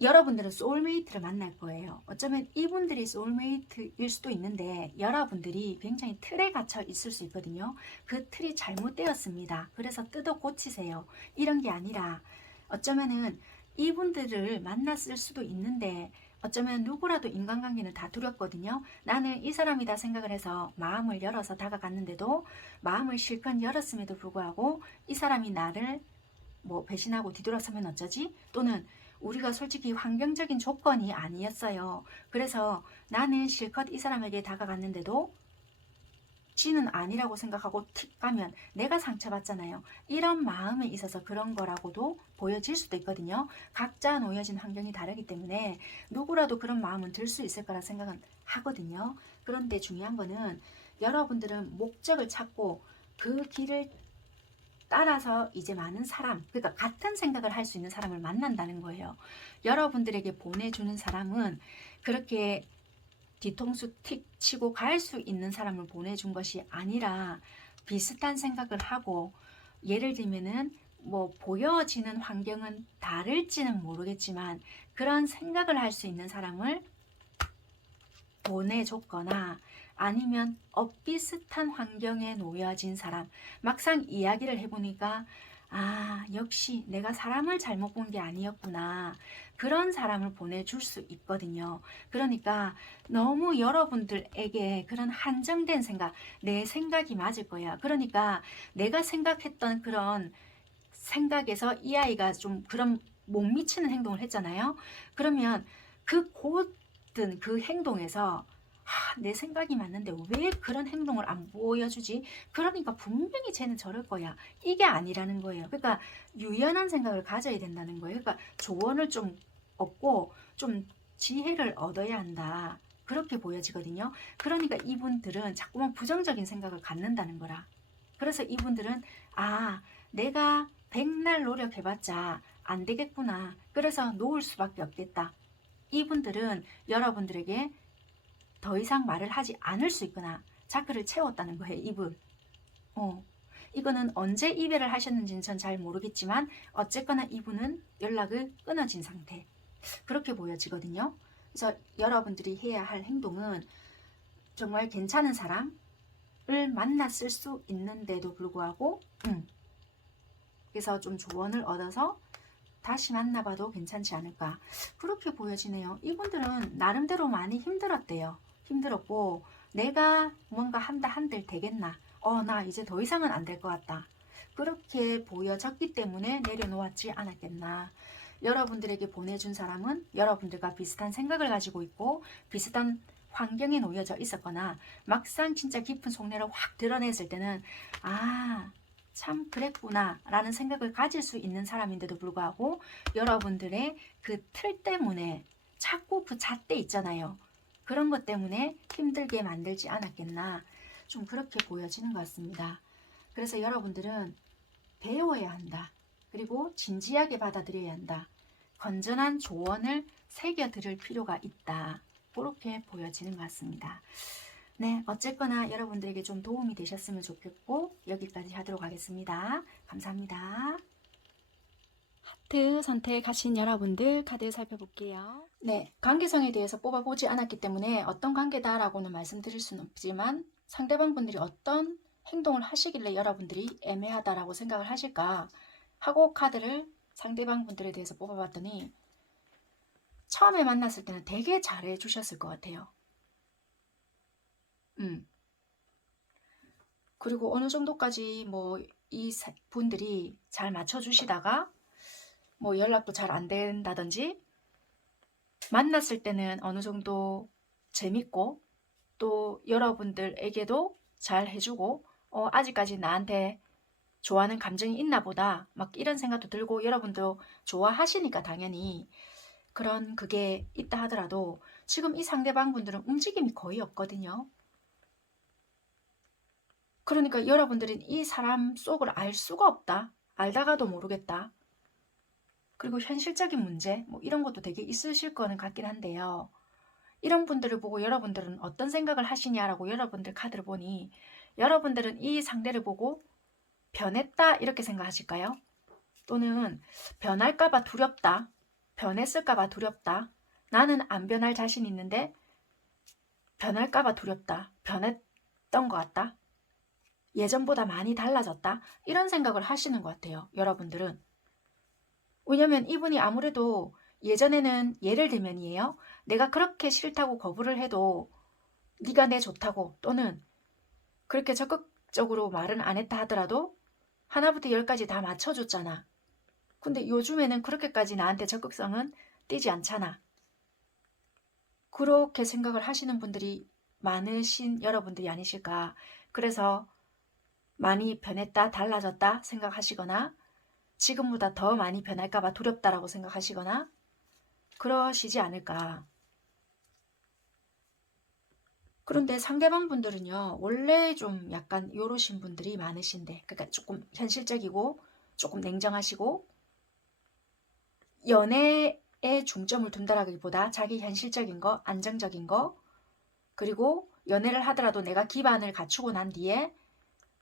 여러분들은 소울메이트를 만날 거예요. 어쩌면 이분들이 소울메이트일 수도 있는데 여러분들이 굉장히 틀에 갇혀 있을 수 있거든요. 그 틀이 잘못되었습니다. 그래서 뜯어 고치세요. 이런 게 아니라 어쩌면은 이분들을 만났을 수도 있는데 어쩌면 누구라도 인간관계는 다 두렵거든요. 나는 이 사람이다 생각을 해서 마음을 열어서 다가갔는데도 마음을 실컷 열었음에도 불구하고 이 사람이 나를 뭐 배신하고 뒤돌아서면 어쩌지? 또는 우리가 솔직히 환경적인 조건이 아니었어요. 그래서 나는 실컷 이 사람에게 다가갔는데도 지는 아니라고 생각하고 틱 가면 내가 상처받잖아요. 이런 마음에 있어서 그런 거라고도 보여질 수도 있거든요. 각자 놓여진 환경이 다르기 때문에 누구라도 그런 마음은 들 수 있을 거라 생각은 하거든요. 그런데 중요한 거는 여러분들은 목적을 찾고 그 길을 따라서 이제 많은 사람, 그러니까 같은 생각을 할 수 있는 사람을 만난다는 거예요. 여러분들에게 보내주는 사람은 그렇게 뒤통수 틱 치고 갈 수 있는 사람을 보내준 것이 아니라 비슷한 생각을 하고 예를 들면은 뭐 보여지는 환경은 다를지는 모르겠지만 그런 생각을 할 수 있는 사람을 보내줬거나 아니면 엇비슷한 환경에 놓여진 사람 막상 이야기를 해보니까 아 역시 내가 사람을 잘못 본 게 아니었구나 그런 사람을 보내줄 수 있거든요. 그러니까 너무 여러분들에게 그런 한정된 생각 내 생각이 맞을 거야. 그러니까 내가 생각했던 그런 생각에서 이 아이가 좀 그런 못 미치는 행동을 했잖아요. 그러면 그 곧든 그 행동에서 내 생각이 맞는데 왜 그런 행동을 안 보여주지? 그러니까 분명히 쟤는 저럴 거야. 이게 아니라는 거예요. 그러니까 유연한 생각을 가져야 된다는 거예요. 그러니까 조언을 좀 얻고 좀 지혜를 얻어야 한다. 그렇게 보여지거든요. 그러니까 이분들은 자꾸만 부정적인 생각을 갖는다는 거라. 그래서 이분들은 아 내가 백날 노력해봤자 안 되겠구나. 그래서 놓을 수밖에 없겠다. 이분들은 여러분들에게 더 이상 말을 하지 않을 수 있거나 자크를 채웠다는 거예요. 이분. 이거는 언제 이별을 하셨는지는 전 잘 모르겠지만 어쨌거나 이분은 연락을 끊어진 상태. 그렇게 보여지거든요. 그래서 여러분들이 해야 할 행동은 정말 괜찮은 사람을 만났을 수 있는데도 불구하고 그래서 좀 조언을 얻어서 다시 만나봐도 괜찮지 않을까 그렇게 보여지네요. 이분들은 나름대로 많이 힘들었대요. 힘들었고 내가 뭔가 한다 한들 되겠나 나 이제 더 이상은 안 될 것 같다 그렇게 보여졌기 때문에 내려놓았지 않았겠나. 여러분들에게 보내준 사람은 여러분들과 비슷한 생각을 가지고 있고 비슷한 환경에 놓여져 있었거나 막상 진짜 깊은 속내를 확 드러냈을 때는 참 그랬구나 라는 생각을 가질 수 있는 사람인데도 불구하고 여러분들의 그 틀 때문에 자꾸 그 잣대 있잖아요. 그런 것 때문에 힘들게 만들지 않았겠나 좀 그렇게 보여지는 것 같습니다. 그래서 여러분들은 배워야 한다. 그리고 진지하게 받아들여야 한다. 건전한 조언을 새겨 들을 필요가 있다. 그렇게 보여지는 것 같습니다. 네, 어쨌거나 여러분들에게 좀 도움이 되셨으면 좋겠고 여기까지 하도록 하겠습니다. 감사합니다. 하트 선택하신 여러분들 카드 살펴볼게요. 네, 관계성에 대해서 뽑아보지 않았기 때문에 어떤 관계다라고는 말씀드릴 수는 없지만 상대방 분들이 어떤 행동을 하시길래 여러분들이 애매하다라고 생각을 하실까 하고 카드를 상대방 분들에 대해서 뽑아봤더니 처음에 만났을 때는 되게 잘해 주셨을 것 같아요. 그리고 어느 정도까지 뭐 이 분들이 잘 맞춰주시다가 뭐 연락도 잘 안 된다든지 만났을 때는 어느 정도 재밌고 또 여러분들에게도 잘 해주고 아직까지 나한테 좋아하는 감정이 있나 보다 막 이런 생각도 들고 여러분도 좋아하시니까 당연히 그런 그게 있다 하더라도 지금 이 상대방 분들은 움직임이 거의 없거든요. 그러니까 여러분들은 이 사람 속을 알 수가 없다. 알다가도 모르겠다. 그리고 현실적인 문제 뭐 이런 것도 되게 있으실 거는 같긴 한데요. 이런 분들을 보고 여러분들은 어떤 생각을 하시냐라고 여러분들 카드를 보니 여러분들은 이 상대를 보고 변했다 이렇게 생각하실까요? 또는 변할까봐 두렵다. 변했을까봐 두렵다. 나는 안 변할 자신 있는데 변할까봐 두렵다. 변했던 것 같다. 예전보다 많이 달라졌다. 이런 생각을 하시는 것 같아요. 여러분들은. 왜냐면 이분이 아무래도 예전에는 예를 들면이에요. 내가 그렇게 싫다고 거부를 해도 네가 내 좋다고 또는 그렇게 적극적으로 말은 안 했다 하더라도 하나부터 열까지 다 맞춰줬잖아. 근데 요즘에는 그렇게까지 나한테 적극성은 띄지 않잖아. 그렇게 생각을 하시는 분들이 많으신 여러분들이 아니실까. 그래서 많이 변했다, 달라졌다 생각하시거나 지금보다 더 많이 변할까봐 두렵다라고 생각하시거나 그러시지 않을까. 그런데 상대방 분들은요, 원래 좀 약간 요러신 분들이 많으신데, 그러니까 조금 현실적이고, 조금 냉정하시고, 연애에 중점을 둔다라기보다 자기 현실적인 거, 안정적인 거, 그리고 연애를 하더라도 내가 기반을 갖추고 난 뒤에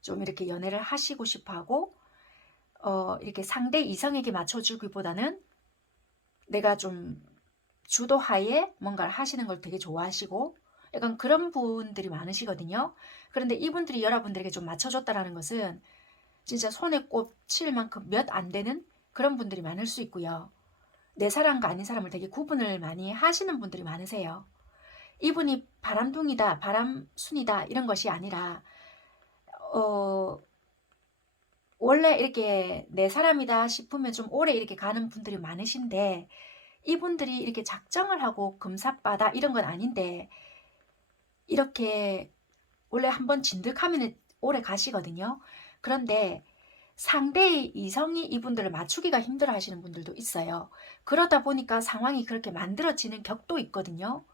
좀 이렇게 연애를 하시고 싶어 하고, 이렇게 상대 이성에게 맞춰주기보다는 내가 좀 주도하에 뭔가를 하시는 걸 되게 좋아하시고 약간 그런 분들이 많으시거든요. 그런데 이분들이 여러분들에게 좀 맞춰줬다라는 것은 진짜 손에 꼽힐 만큼 몇 안 되는 그런 분들이 많을 수 있고요. 내 사람과 아닌 사람을 되게 구분을 많이 하시는 분들이 많으세요. 이분이 바람둥이다, 바람순이다 이런 것이 아니라 어, 원래 이렇게 내 사람이다 싶으면 좀 오래 이렇게 가는 분들이 많으신데 이분들이 이렇게 작정을 하고 금사빠다 이런 건 아닌데 이렇게 원래 한번 진득하면 오래 가시거든요. 그런데 상대의 이성이 이분들을 맞추기가 힘들어 하시는 분들도 있어요. 그러다 보니까 상황이 그렇게 만들어지는 격도 있거든요.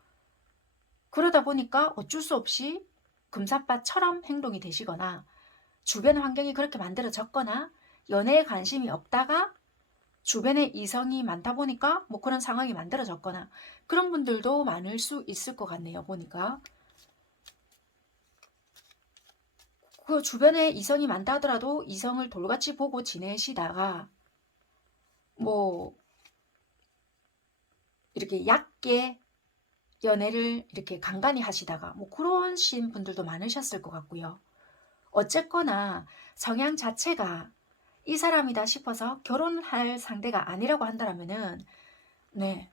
그러다 보니까 어쩔 수 없이 금사빠처럼 행동이 되시거나 주변 환경이 그렇게 만들어졌거나 연애에 관심이 없다가 주변에 이성이 많다 보니까 뭐 그런 상황이 만들어졌거나 그런 분들도 많을 수 있을 것 같네요. 보니까 그 주변에 이성이 많다 하더라도 이성을 돌같이 보고 지내시다가 뭐 이렇게 얕게 연애를 이렇게 간간히 하시다가 뭐 그런 신 분들도 많으셨을 것 같고요. 어쨌거나 성향 자체가 이 사람이다 싶어서 결혼할 상대가 아니라고 한다면은 네,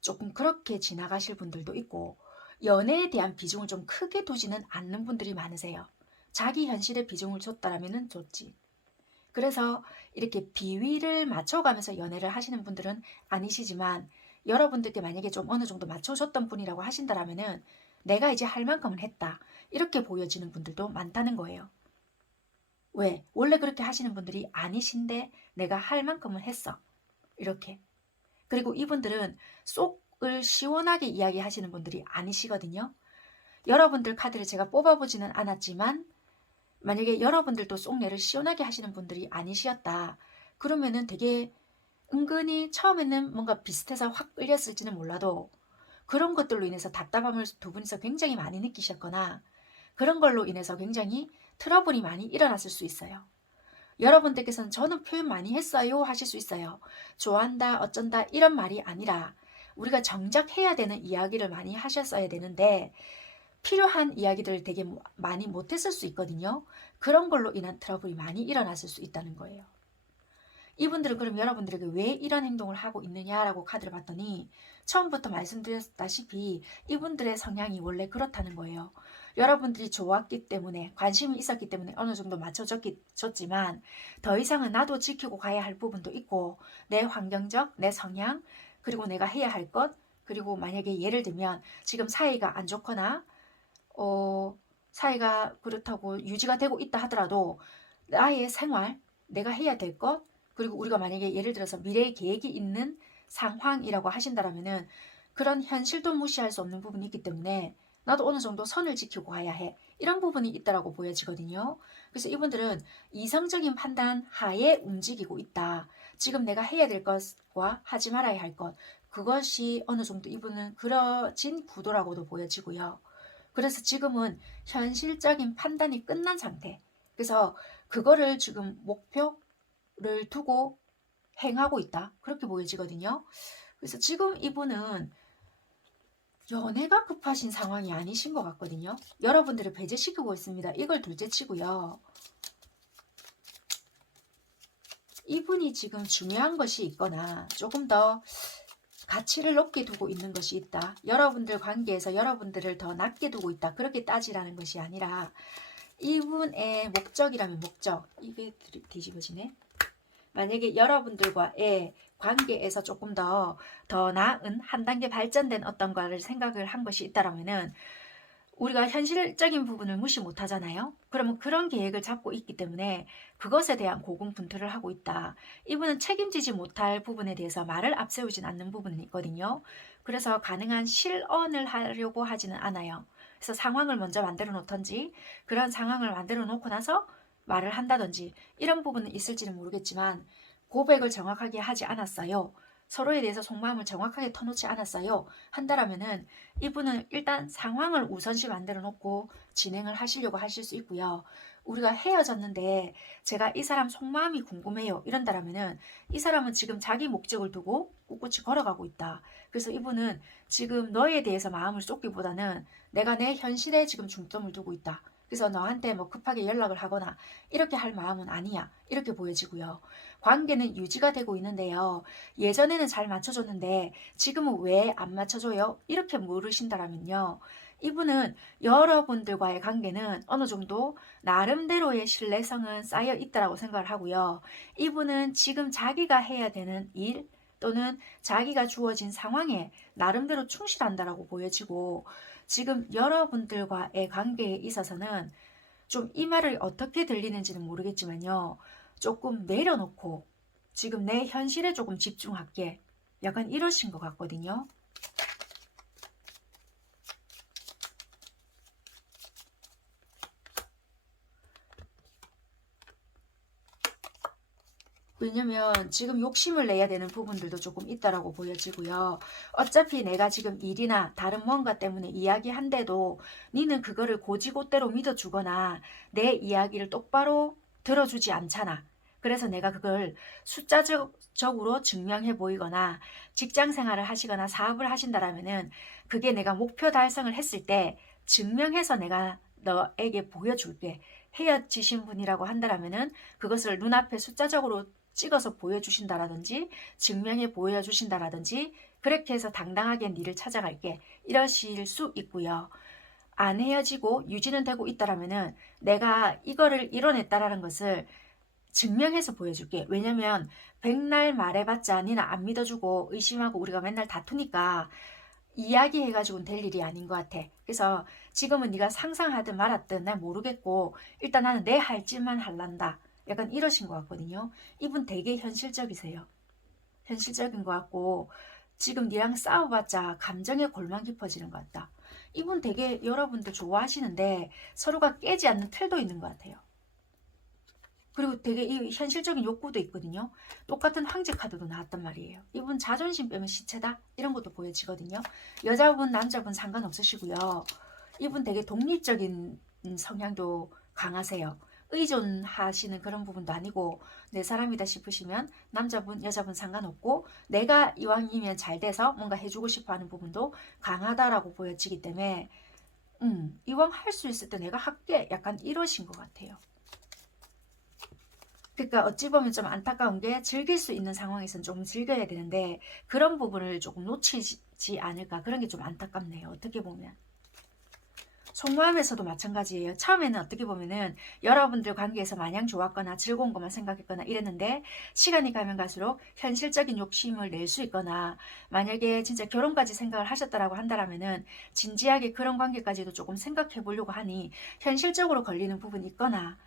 조금 그렇게 지나가실 분들도 있고 연애에 대한 비중을 좀 크게 두지는 않는 분들이 많으세요. 자기 현실에 비중을 줬다라면 좋지. 그래서 이렇게 비위를 맞춰가면서 연애를 하시는 분들은 아니시지만 여러분들께 만약에 좀 어느 정도 맞춰줬던 분이라고 하신다라면은 내가 이제 할 만큼은 했다. 이렇게 보여지는 분들도 많다는 거예요. 왜? 원래 그렇게 하시는 분들이 아니신데 내가 할 만큼은 했어. 이렇게. 그리고 이분들은 속을 시원하게 이야기하시는 분들이 아니시거든요. 여러분들 카드를 제가 뽑아보지는 않았지만 만약에 여러분들도 속내를 시원하게 하시는 분들이 아니시었다. 그러면은 되게 은근히 처음에는 뭔가 비슷해서 확 끌렸을지는 몰라도 그런 것들로 인해서 답답함을 두 분이서 굉장히 많이 느끼셨거나 그런 걸로 인해서 굉장히 트러블이 많이 일어났을 수 있어요. 여러분들께서는 저는 표현 많이 했어요 하실 수 있어요. 좋아한다 어쩐다 이런 말이 아니라 우리가 정작 해야 되는 이야기를 많이 하셨어야 되는데 필요한 이야기들을 되게 많이 못했을 수 있거든요. 그런 걸로 인한 트러블이 많이 일어났을 수 있다는 거예요. 이분들은 그럼 여러분들에게 왜 이런 행동을 하고 있느냐라고 카드를 봤더니 처음부터 말씀드렸다시피 이분들의 성향이 원래 그렇다는 거예요. 여러분들이 좋았기 때문에 관심이 있었기 때문에 어느 정도 맞춰줬지만 더 이상은 나도 지키고 가야 할 부분도 있고 내 환경적, 내 성향, 그리고 내가 해야 할 것, 그리고 만약에 예를 들면 지금 사이가 안 좋거나 사이가 그렇다고 유지가 되고 있다 하더라도 나의 생활, 내가 해야 될 것, 그리고 우리가 만약에 예를 들어서 미래의 계획이 있는 상황이라고 하신다면은 그런 현실도 무시할 수 없는 부분이 있기 때문에 나도 어느 정도 선을 지키고 가야 해. 이런 부분이 있다라고 보여지거든요. 그래서 이분들은 이성적인 판단 하에 움직이고 있다. 지금 내가 해야 될 것과 하지 말아야 할 것, 그것이 어느 정도 이분은 그려진 구도라고도 보여지고요. 그래서 지금은 현실적인 판단이 끝난 상태. 그래서 그거를 지금 목표를 두고 행하고 있다. 그렇게 보여지거든요. 그래서 지금 이분은 연애가 급하신 상황이 아니신 것 같거든요. 여러분들을 배제시키고 있습니다. 이걸 둘째 치고요. 이분이 지금 중요한 것이 있거나 조금 더 가치를 높게 두고 있는 것이 있다. 여러분들 관계에서 여러분들을 더 낮게 두고 있다. 그렇게 따지라는 것이 아니라 이분의 목적이라면 목적. 이게 뒤집어지네. 만약에 여러분들과의 관계에서 조금 더 나은 한 단계 발전된 어떤 거를 생각을 한 것이 있다라면은 우리가 현실적인 부분을 무시 못 하잖아요. 그러면 그런 계획을 잡고 있기 때문에 그것에 대한 고군분투를 하고 있다. 이분은 책임지지 못할 부분에 대해서 말을 앞세우진 않는 부분이 있거든요. 그래서 가능한 실언을 하려고 하지는 않아요. 그래서 상황을 먼저 만들어 놓던지 그런 상황을 만들어 놓고 나서 말을 한다든지 이런 부분은 있을지는 모르겠지만 고백을 정확하게 하지 않았어요. 서로에 대해서 속마음을 정확하게 터놓지 않았어요. 한다라면은 이분은 일단 상황을 우선시 만들어 놓고 진행을 하시려고 하실 수 있고요. 우리가 헤어졌는데 제가 이 사람 속마음이 궁금해요. 이런다라면은 이 사람은 지금 자기 목적을 두고 꿋꿋이 걸어가고 있다. 그래서 이분은 지금 너에 대해서 마음을 쏟기보다는 내가 내 현실에 지금 중점을 두고 있다. 그래서 너한테 뭐 급하게 연락을 하거나 이렇게 할 마음은 아니야. 이렇게 보여지고요. 관계는 유지가 되고 있는데요. 예전에는 잘 맞춰줬는데 지금은 왜 안 맞춰줘요? 이렇게 물으신다면요. 이분은 여러분들과의 관계는 어느 정도 나름대로의 신뢰성은 쌓여 있다고 생각을 하고요. 이분은 지금 자기가 해야 되는 일 또는 자기가 주어진 상황에 나름대로 충실한다라고 보여지고 지금 여러분들과의 관계에 있어서는 좀 이 말을 어떻게 들리는지는 모르겠지만요. 조금 내려놓고 지금 내 현실에 조금 집중할게. 약간 이러신 것 같거든요. 왜냐면 지금 욕심을 내야 되는 부분들도 조금 있다라고 보여지고요. 어차피 내가 지금 일이나 다른 뭔가 때문에 이야기한데도 니는 그거를 고지고대로 믿어주거나 내 이야기를 똑바로 들어주지 않잖아. 그래서 내가 그걸 숫자적으로 증명해 보이거나 직장 생활을 하시거나 사업을 하신다라면은 그게 내가 목표 달성을 했을 때 증명해서 내가 너에게 보여줄게. 헤어지신 분이라고 한다라면은 그것을 눈앞에 숫자적으로 찍어서 보여주신다라든지 증명해 보여주신다라든지 그렇게 해서 당당하게 니를 찾아갈게 이러실 수 있고요. 안 헤어지고 유지는 되고 있다라면은 내가 이거를 이뤄냈다라는 것을 증명해서 보여줄게. 왜냐면 백날 말해봤자 니는 안 믿어주고 의심하고 우리가 맨날 다투니까 이야기해가지고는 될 일이 아닌 것 같아. 그래서 지금은 네가 상상하든 말았든 난 모르겠고 일단 나는 내 할 짓만 할란다. 약간 이러신 것 같거든요. 이분 되게 현실적이세요. 현실적인 것 같고 지금 니랑 싸워봤자 감정에 골만 깊어지는 것 같다. 이분 되게 여러분들 좋아하시는데 서로가 깨지 않는 틀도 있는 것 같아요. 그리고 되게 이 현실적인 욕구도 있거든요. 똑같은 황제 카드도 나왔단 말이에요. 이분 자존심 빼면 시체다? 이런 것도 보여지거든요. 여자분, 남자분 상관없으시고요. 이분 되게 독립적인 성향도 강하세요. 의존하시는 그런 부분도 아니고 내 사람이다 싶으시면 남자분, 여자분 상관없고 내가 이왕이면 잘 돼서 뭔가 해주고 싶어하는 부분도 강하다라고 보여지기 때문에 이왕 할 수 있을 때 내가 할게 약간 이러신 것 같아요. 그러니까 어찌 보면 좀 안타까운 게 즐길 수 있는 상황에서는 좀 즐겨야 되는데 그런 부분을 조금 놓치지 않을까 그런 게 좀 안타깝네요. 어떻게 보면. 속마음에서도 마찬가지예요. 처음에는 어떻게 보면은 여러분들 관계에서 마냥 좋았거나 즐거운 것만 생각했거나 이랬는데 시간이 가면 갈수록 현실적인 욕심을 낼 수 있거나 만약에 진짜 결혼까지 생각을 하셨다라고 한다면은 진지하게 그런 관계까지도 조금 생각해 보려고 하니 현실적으로 걸리는 부분이 있거나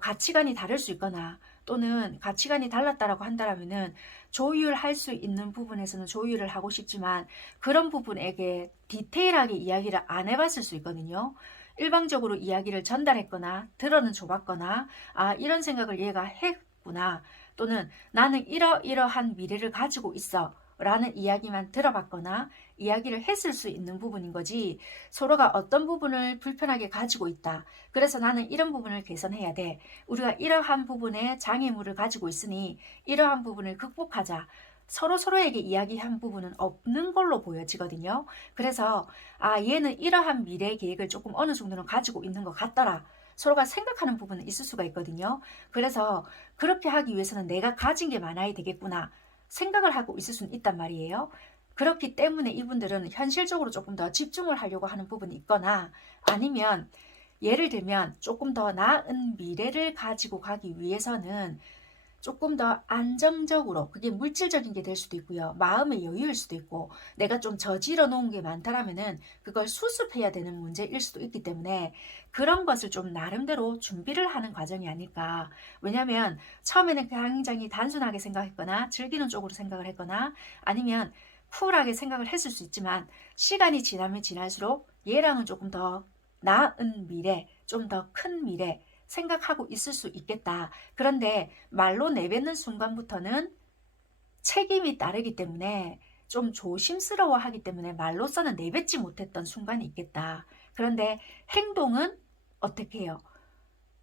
가치관이 다를 수 있거나 또는 가치관이 달랐다라고 한다면은 조율할 수 있는 부분에서는 조율을 하고 싶지만 그런 부분에게 디테일하게 이야기를 안 해봤을 수 있거든요. 일방적으로 이야기를 전달했거나 들어는 줘봤거나 아 이런 생각을 얘가 했구나 또는 나는 이러이러한 미래를 가지고 있어 라는 이야기만 들어봤거나 이야기를 했을 수 있는 부분인 거지 서로가 어떤 부분을 불편하게 가지고 있다. 그래서 나는 이런 부분을 개선해야 돼. 우리가 이러한 부분에 장애물을 가지고 있으니 이러한 부분을 극복하자. 서로에게 이야기한 부분은 없는 걸로 보여지거든요. 그래서 아 얘는 이러한 미래 계획을 조금 어느 정도는 가지고 있는 것 같더라. 서로가 생각하는 부분은 있을 수가 있거든요. 그래서 그렇게 하기 위해서는 내가 가진 게 많아야 되겠구나 생각을 하고 있을 수는 있단 말이에요. 그렇기 때문에 이분들은 현실적으로 조금 더 집중을 하려고 하는 부분이 있거나 아니면 예를 들면 조금 더 나은 미래를 가지고 가기 위해서는 조금 더 안정적으로 그게 물질적인 게 될 수도 있고요. 마음의 여유일 수도 있고 내가 좀 저질러 놓은 게 많다라면은 그걸 수습해야 되는 문제일 수도 있기 때문에 그런 것을 좀 나름대로 준비를 하는 과정이 아닐까. 왜냐하면 처음에는 굉장히 단순하게 생각했거나 즐기는 쪽으로 생각을 했거나 아니면 쿨하게 생각을 했을 수 있지만 시간이 지나면 지날수록 얘랑은 조금 더 나은 미래, 좀 더 큰 미래 생각하고 있을 수 있겠다. 그런데 말로 내뱉는 순간부터는 책임이 따르기 때문에 좀 조심스러워 하기 때문에 말로서는 내뱉지 못했던 순간이 있겠다. 그런데 행동은 어떻게 해요?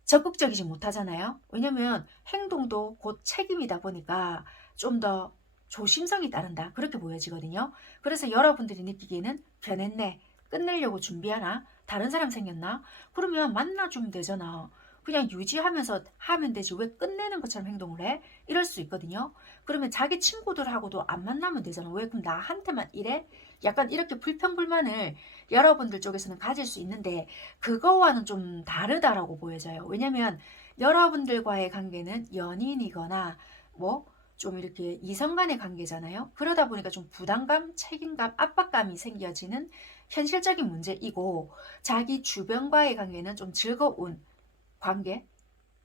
적극적이지 못하잖아요. 왜냐면 행동도 곧 책임이다 보니까 좀 더 조심성이 따른다. 그렇게 보여지거든요. 그래서 여러분들이 느끼기에는 변했네. 끝내려고 준비하나? 다른 사람 생겼나? 그러면 만나주면 되잖아. 그냥 유지하면서 하면 되지. 왜 끝내는 것처럼 행동을 해? 이럴 수 있거든요. 그러면 자기 친구들하고도 안 만나면 되잖아. 왜 그럼 나한테만 이래? 약간 이렇게 불평불만을 여러분들 쪽에서는 가질 수 있는데 그거와는 좀 다르다라고 보여져요. 왜냐면 여러분들과의 관계는 연인이거나 뭐 좀 이렇게 이성 간의 관계잖아요. 그러다 보니까 좀 부담감, 책임감, 압박감이 생겨지는 현실적인 문제이고 자기 주변과의 관계는 좀 즐거운 관계?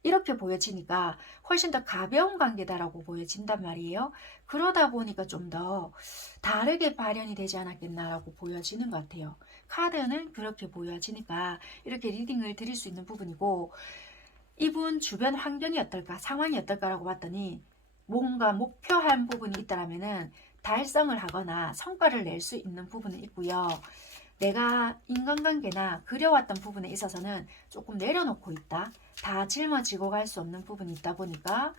이렇게 보여지니까 훨씬 더 가벼운 관계다라고 보여진단 말이에요. 그러다 보니까 좀 더 다르게 발현이 되지 않았겠나라고 보여지는 것 같아요. 카드는 그렇게 보여지니까 이렇게 리딩을 드릴 수 있는 부분이고 이분 주변 환경이 어떨까, 상황이 어떨까라고 봤더니 뭔가 목표한 부분이 있다라면은 달성을 하거나 성과를 낼 수 있는 부분은 있고요. 내가 인간관계나 그려왔던 부분에 있어서는 조금 내려놓고 있다. 다 짊어지고 갈 수 없는 부분이 있다 보니까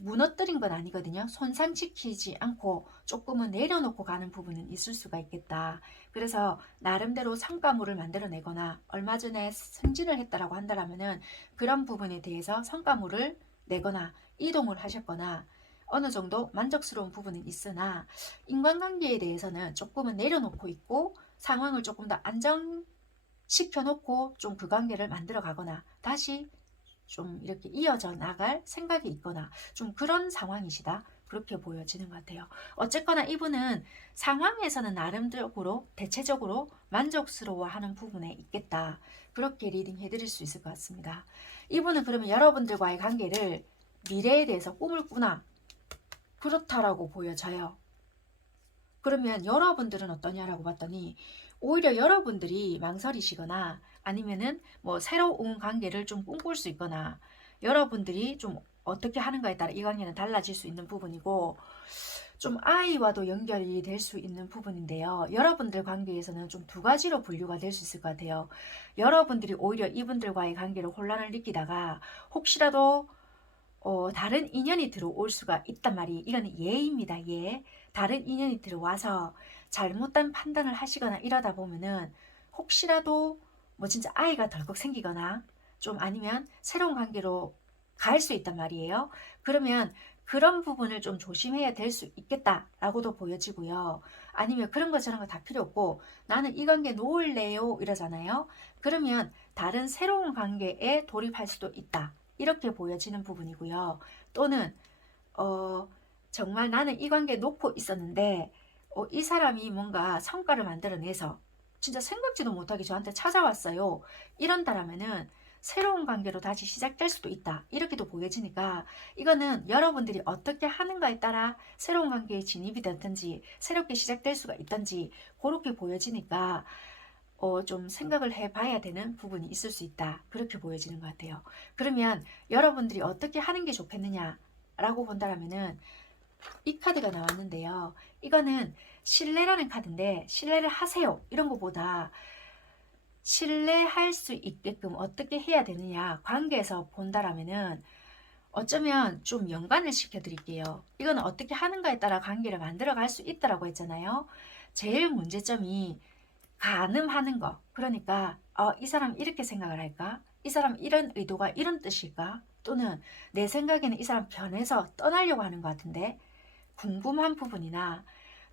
무너뜨린 건 아니거든요. 손상시키지 않고 조금은 내려놓고 가는 부분은 있을 수가 있겠다. 그래서 나름대로 성과물을 만들어내거나 얼마 전에 승진을 했다라고 한다면은 그런 부분에 대해서 성과물을 내거나 이동을 하셨거나 어느 정도 만족스러운 부분은 있으나 인간관계에 대해서는 조금은 내려놓고 있고 상황을 조금 더 안정시켜 놓고 좀 그 관계를 만들어 가거나 다시 좀 이렇게 이어져 나갈 생각이 있거나 좀 그런 상황이시다. 그렇게 보여지는 것 같아요. 어쨌거나 이분은 상황에서는 나름대로 대체적으로 만족스러워하는 부분에 있겠다. 그렇게 리딩 해드릴 수 있을 것 같습니다. 이분은 그러면 여러분들과의 관계를 미래에 대해서 꿈을 꾸나 그렇다라고 보여져요. 그러면 여러분들은 어떠냐라고 봤더니 오히려 여러분들이 망설이시거나 아니면은 뭐 새로운 관계를 좀 꿈꿀 수 있거나 여러분들이 좀 어떻게 하는가에 따라 이 관계는 달라질 수 있는 부분이고 좀 아이와도 연결이 될 수 있는 부분인데요. 여러분들 관계에서는 좀 두 가지로 분류가 될 수 있을 것 같아요. 여러분들이 오히려 이분들과의 관계로 혼란을 느끼다가 혹시라도 다른 인연이 들어올 수가 있단 말이에요. 이건 예입니다. 예. 다른 인연이 들어와서 잘못된 판단을 하시거나 이러다 보면은 혹시라도 뭐 진짜 아이가 덜컥 생기거나 좀 아니면 새로운 관계로 갈 수 있단 말이에요. 그러면 그런 부분을 좀 조심해야 될 수 있겠다라고도 보여지고요. 아니면 그런 거 저런 거 다 필요 없고 나는 이 관계 놓을래요 이러잖아요. 그러면 다른 새로운 관계에 돌입할 수도 있다. 이렇게 보여지는 부분이고요. 또는 정말 나는 이 관계 놓고 있었는데 이 사람이 뭔가 성과를 만들어내서 진짜 생각지도 못하게 저한테 찾아왔어요. 이런다라면은 새로운 관계로 다시 시작될 수도 있다. 이렇게도 보여지니까 이거는 여러분들이 어떻게 하는가에 따라 새로운 관계에 진입이 되든지 새롭게 시작될 수가 있든지 그렇게 보여지니까 좀 생각을 해봐야 되는 부분이 있을 수 있다. 그렇게 보여지는 것 같아요. 그러면 여러분들이 어떻게 하는 게 좋겠느냐라고 본다면은 이 카드가 나왔는데요. 이거는 신뢰라는 카드인데 신뢰를 하세요. 이런 것보다 신뢰할 수 있게끔 어떻게 해야 되느냐 관계에서 본다라면은 어쩌면 좀 연관을 시켜드릴게요. 이건 어떻게 하는가에 따라 관계를 만들어갈 수 있다라고 했잖아요. 제일 문제점이 가늠하는 거. 그러니까 이 사람 이렇게 생각을 할까? 이 사람 이런 의도가 이런 뜻일까? 또는 내 생각에는 이 사람 변해서 떠나려고 하는 것 같은데 궁금한 부분이나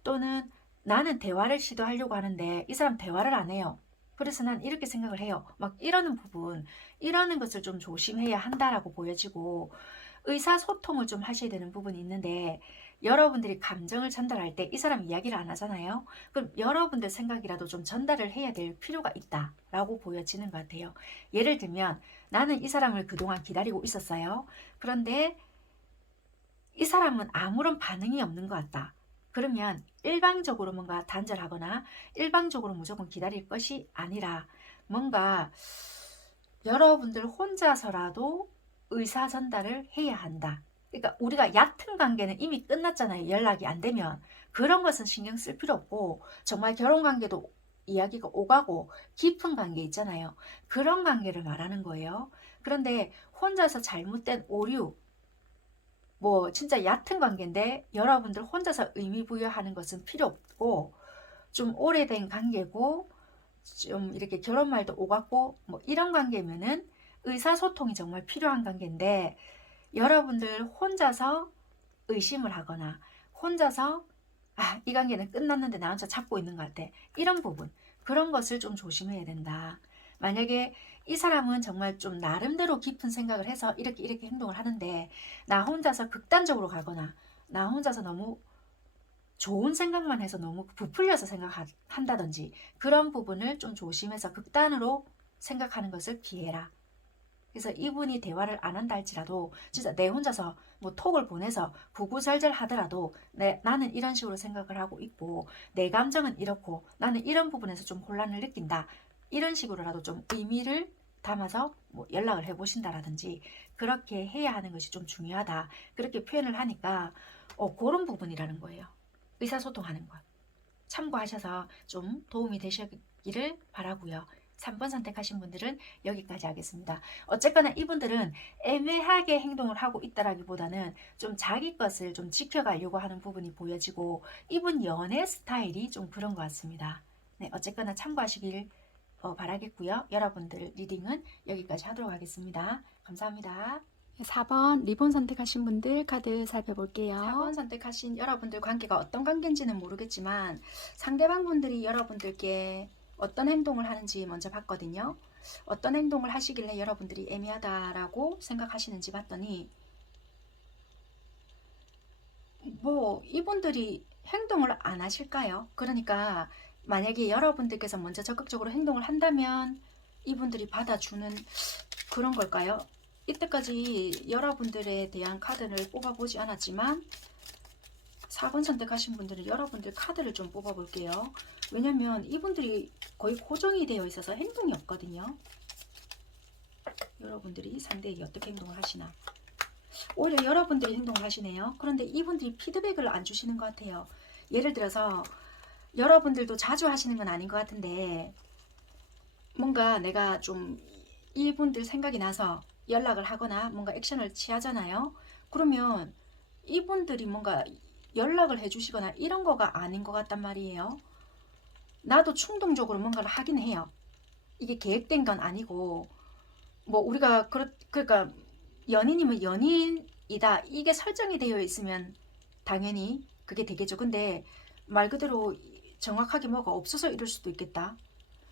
또는 나는 대화를 시도하려고 하는데 이 사람 대화를 안 해요. 그래서 난 이렇게 생각을 해요. 막 이러는 부분, 이러는 것을 좀 조심해야 한다라고 보여지고 의사소통을 좀 하셔야 되는 부분이 있는데 여러분들이 감정을 전달할 때 이 사람 이야기를 안 하잖아요. 그럼 여러분들 생각이라도 좀 전달을 해야 될 필요가 있다라고 보여지는 것 같아요. 예를 들면 나는 이 사람을 그동안 기다리고 있었어요. 그런데 이 사람은 아무런 반응이 없는 것 같다. 그러면 일방적으로 뭔가 단절하거나 일방적으로 무조건 기다릴 것이 아니라 뭔가 여러분들 혼자서라도 의사 전달을 해야 한다. 그러니까 우리가 얕은 관계는 이미 끝났잖아요. 연락이 안 되면. 그런 것은 신경 쓸 필요 없고 정말 결혼 관계도 이야기가 오가고 깊은 관계 있잖아요. 그런 관계를 말하는 거예요. 그런데 혼자서 잘못된 오류, 뭐 진짜 얕은 관계인데 여러분들 혼자서 의미 부여하는 것은 필요 없고 좀 오래된 관계고 좀 이렇게 결혼 말도 오갔고 뭐 이런 관계면은 의사소통이 정말 필요한 관계인데 여러분들 혼자서 의심을 하거나 혼자서 이 관계는 끝났는데 나 혼자 잡고 있는 것 같아. 이런 부분 그런 것을 좀 조심해야 된다. 만약에 이 사람은 정말 좀 나름대로 깊은 생각을 해서 이렇게 행동을 하는데 나 혼자서 극단적으로 가거나 나 혼자서 너무 좋은 생각만 해서 너무 부풀려서 생각한다든지 그런 부분을 좀 조심해서 극단으로 생각하는 것을 피해라. 그래서 이분이 대화를 안 한다 할지라도 진짜 내 혼자서 뭐 톡을 보내서 구구절절 하더라도 나는 이런 식으로 생각을 하고 있고 내 감정은 이렇고 나는 이런 부분에서 좀 혼란을 느낀다. 이런 식으로라도 좀 의미를 담아서 뭐 연락을 해보신다라든지 그렇게 해야 하는 것이 좀 중요하다. 그렇게 표현을 하니까 그런 부분이라는 거예요. 의사소통하는 것. 참고하셔서 좀 도움이 되셨기를 바라고요. 3번 선택하신 분들은 여기까지 하겠습니다. 어쨌거나 이분들은 애매하게 행동을 하고 있다라기보다는 좀 자기 것을 좀 지켜가려고 하는 부분이 보여지고 이분 연애 스타일이 좀 그런 것 같습니다. 네, 어쨌거나 참고하시길 바라겠고요. 여러분들 리딩은 여기까지 하도록 하겠습니다. 감사합니다. 4번 리본 선택하신 분들 카드 살펴볼게요. 4번 선택하신 여러분들 관계가 어떤 관계인지는 모르겠지만 상대방 분들이 여러분들께 어떤 행동을 하는지 먼저 봤거든요. 어떤 행동을 하시길래 여러분들이 애매하다라고 생각하시는지 봤더니 뭐 이분들이 행동을 안 하실까요? 그러니까 만약에 여러분들께서 먼저 적극적으로 행동을 한다면 이분들이 받아주는 그런 걸까요? 이때까지 여러분들에 대한 카드를 뽑아보지 않았지만 4번 선택하신 분들은 여러분들 카드를 좀 뽑아볼게요. 왜냐면 이분들이 거의 고정이 되어 있어서 행동이 없거든요. 여러분들이 상대에게 어떻게 행동을 하시나. 오히려 여러분들이 행동을 하시네요. 그런데 이분들이 피드백을 안 주시는 것 같아요. 예를 들어서 여러분들도 자주 하시는 건 아닌 것 같은데 뭔가 내가 좀 이분들 생각이 나서 연락을 하거나 뭔가 액션을 취하잖아요. 그러면 이분들이 뭔가 연락을 해주시거나 이런 거가 아닌 것 같단 말이에요. 나도 충동적으로 뭔가를 하긴 해요. 이게 계획된 건 아니고 뭐 우리가 그러니까 연인이면 연인이다 이게 설정이 되어 있으면 당연히 그게 되겠죠. 근데 말 그대로 정확하게 뭐가 없어서 이럴 수도 있겠다.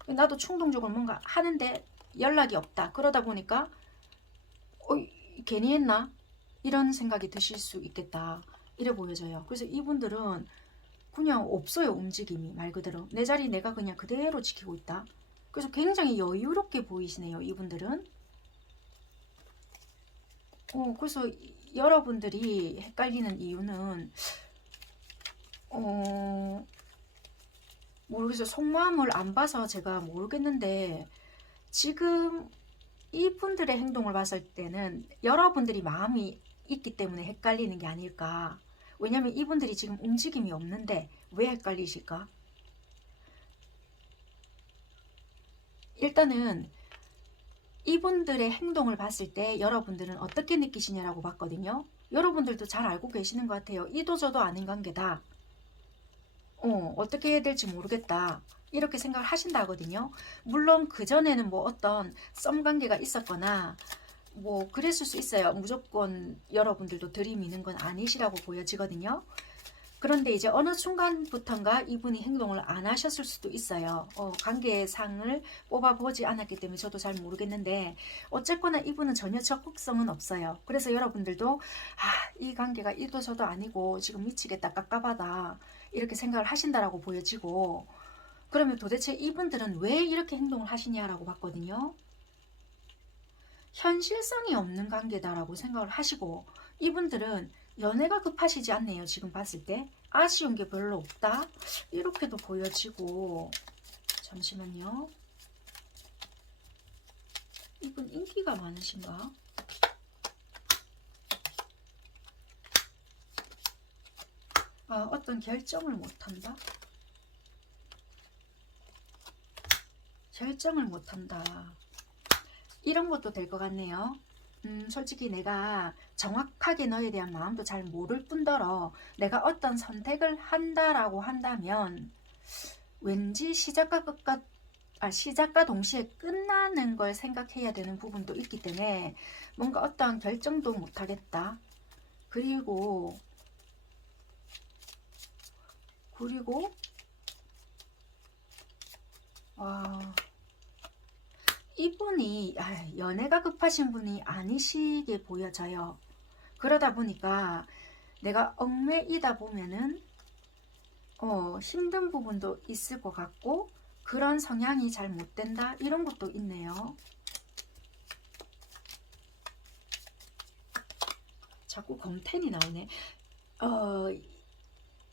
나도 충동적으로 뭔가 하는데 연락이 없다. 그러다 보니까 괜히 했나? 이런 생각이 드실 수 있겠다. 이래 보여져요. 그래서 이분들은 그냥 없어요. 움직임이 말 그대로. 내 자리 내가 그냥 그대로 지키고 있다. 그래서 굉장히 여유롭게 보이시네요. 이분들은. 그래서 여러분들이 헷갈리는 이유는 모르겠어요. 속마음을 안 봐서 제가 모르겠는데 지금 이분들의 행동을 봤을 때는 여러분들이 마음이 있기 때문에 헷갈리는 게 아닐까. 왜냐면 이분들이 지금 움직임이 없는데 왜 헷갈리실까? 일단은 이분들의 행동을 봤을 때 여러분들은 어떻게 느끼시냐라고 봤거든요. 여러분들도 잘 알고 계시는 것 같아요. 이도 저도 아닌 관계다. 어떻게 해야 될지 모르겠다. 이렇게 생각을 하신다 하거든요. 물론 그전에는 뭐 어떤 썸 관계가 있었거나 뭐 그랬을 수 있어요. 무조건 여러분들도 들이미는 건 아니시라고 보여지거든요. 그런데 이제 어느 순간부턴가 이분이 행동을 안 하셨을 수도 있어요. 관계상을 뽑아보지 않았기 때문에 저도 잘 모르겠는데 어쨌거나 이분은 전혀 적극성은 없어요. 그래서 여러분들도 이 관계가 이도 저도 아니고 지금 미치겠다 깝깝하다 이렇게 생각을 하신다라고 보여지고 그러면 도대체 이분들은 왜 이렇게 행동을 하시냐라고 봤거든요. 현실성이 없는 관계다라고 생각을 하시고 이분들은 연애가 급하시지 않네요. 지금 봤을 때 아쉬운 게 별로 없다 이렇게도 보여지고 잠시만요. 이분 인기가 많으신가? 어떤 결정을 못한다? 결정을 못한다 이런 것도 될 것 같네요. 솔직히 내가 정확하게 너에 대한 마음도 잘 모를 뿐더러 내가 어떤 선택을 한다라고 한다면 왠지 시작과 동시에 끝나는 걸 생각해야 되는 부분도 있기 때문에 뭔가 어떠한 결정도 못하겠다. 그리고 이분이 연애가 급하신 분이 아니시게 보여져요. 그러다 보니까 내가 얽매이다 보면은 힘든 부분도 있을 것 같고 그런 성향이 잘 못된다 이런 것도 있네요. 자꾸 검텐이 나오네.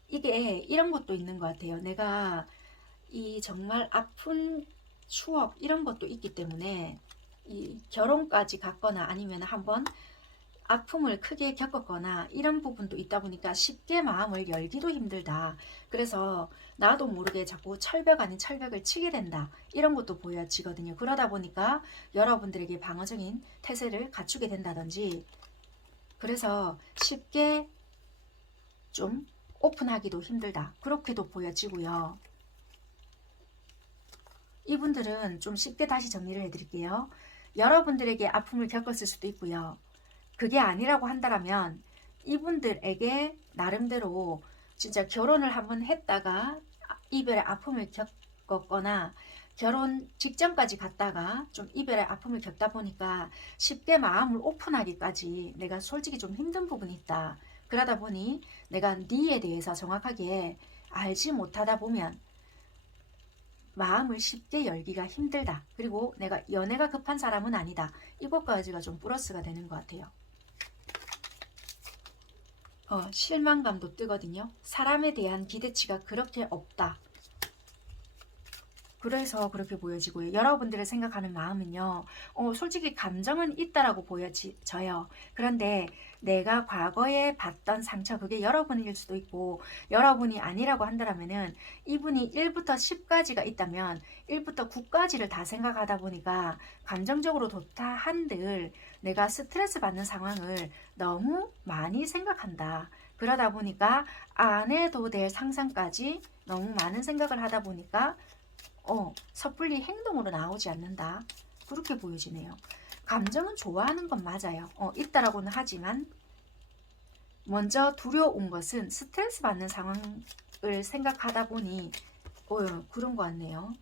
이게 이런 것도 있는 것 같아요. 내가 이 정말 아픈 추억 이런 것도 있기 때문에 이 결혼까지 갔거나 아니면 한번 아픔을 크게 겪었거나 이런 부분도 있다 보니까 쉽게 마음을 열기도 힘들다. 그래서 나도 모르게 자꾸 철벽 아닌 철벽을 치게 된다. 이런 것도 보여지거든요. 그러다 보니까 여러분들에게 방어적인 태세를 갖추게 된다든지 그래서 쉽게 좀 오픈하기도 힘들다. 그렇게도 보여지고요. 이분들은 좀 쉽게 다시 정리를 해드릴게요. 여러분들에게 아픔을 겪었을 수도 있고요. 그게 아니라고 한다면 이분들에게 나름대로 진짜 결혼을 한번 했다가 이별의 아픔을 겪었거나 결혼 직전까지 갔다가 좀 이별의 아픔을 겪다 보니까 쉽게 마음을 오픈하기까지 내가 솔직히 좀 힘든 부분이 있다. 그러다 보니 내가 니에 대해서 정확하게 알지 못하다 보면 마음을 쉽게 열기가 힘들다. 그리고 내가 연애가 급한 사람은 아니다. 이것까지가 좀 플러스가 되는 것 같아요. 실망감도 뜨거든요. 사람에 대한 기대치가 그렇게 없다. 그래서 그렇게 보여지고요. 여러분들을 생각하는 마음은요. 솔직히 감정은 있다라고 보여져요. 그런데 내가 과거에 봤던 상처 그게 여러분일 수도 있고 여러분이 아니라고 한다면은 이분이 1부터 10까지가 있다면 1부터 9까지를 다 생각하다 보니까 감정적으로 좋다 한들 내가 스트레스 받는 상황을 너무 많이 생각한다. 그러다 보니까 안 해도 될 상상까지 너무 많은 생각을 하다 보니까 섣불리 행동으로 나오지 않는다. 그렇게 보여지네요. 감정은 좋아하는 건 맞아요. 있다라고는 하지만 먼저 두려운 것은 스트레스 받는 상황을 생각하다 보니 그런 것 같네요.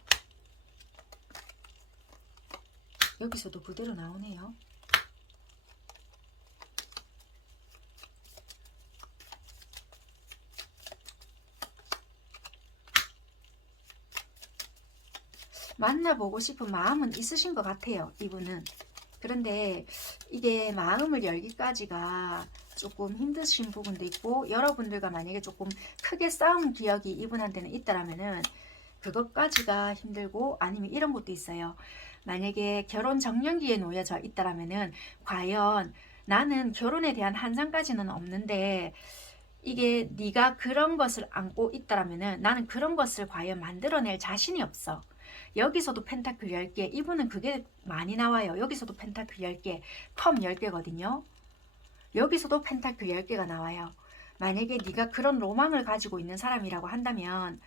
여기서도 그대로 나오네요. 만나보고 싶은 마음은 있으신 것 같아요, 이분은. 그런데 이게 마음을 열기까지가 조금 힘드신 부분도 있고, 여러분들과 만약에 조금 크게 싸운 기억이 이분한테는 있다라면은 그것까지가 힘들고, 아니면 이런 것도 있어요. 만약에 결혼 정년기에 놓여져 있다라면은 과연 나는 결혼에 대한 한상까지는 없는데 이게 네가 그런 것을 안고 있다라면은 나는 그런 것을 과연 만들어낼 자신이 없어. 여기서도 펜타클 10개, 이분은 그게 많이 나와요. 여기서도 펜타클 10개, 컵 10개거든요. 여기서도 펜타클 10개가 나와요. 만약에 네가 그런 로망을 가지고 있는 사람이라고 한다면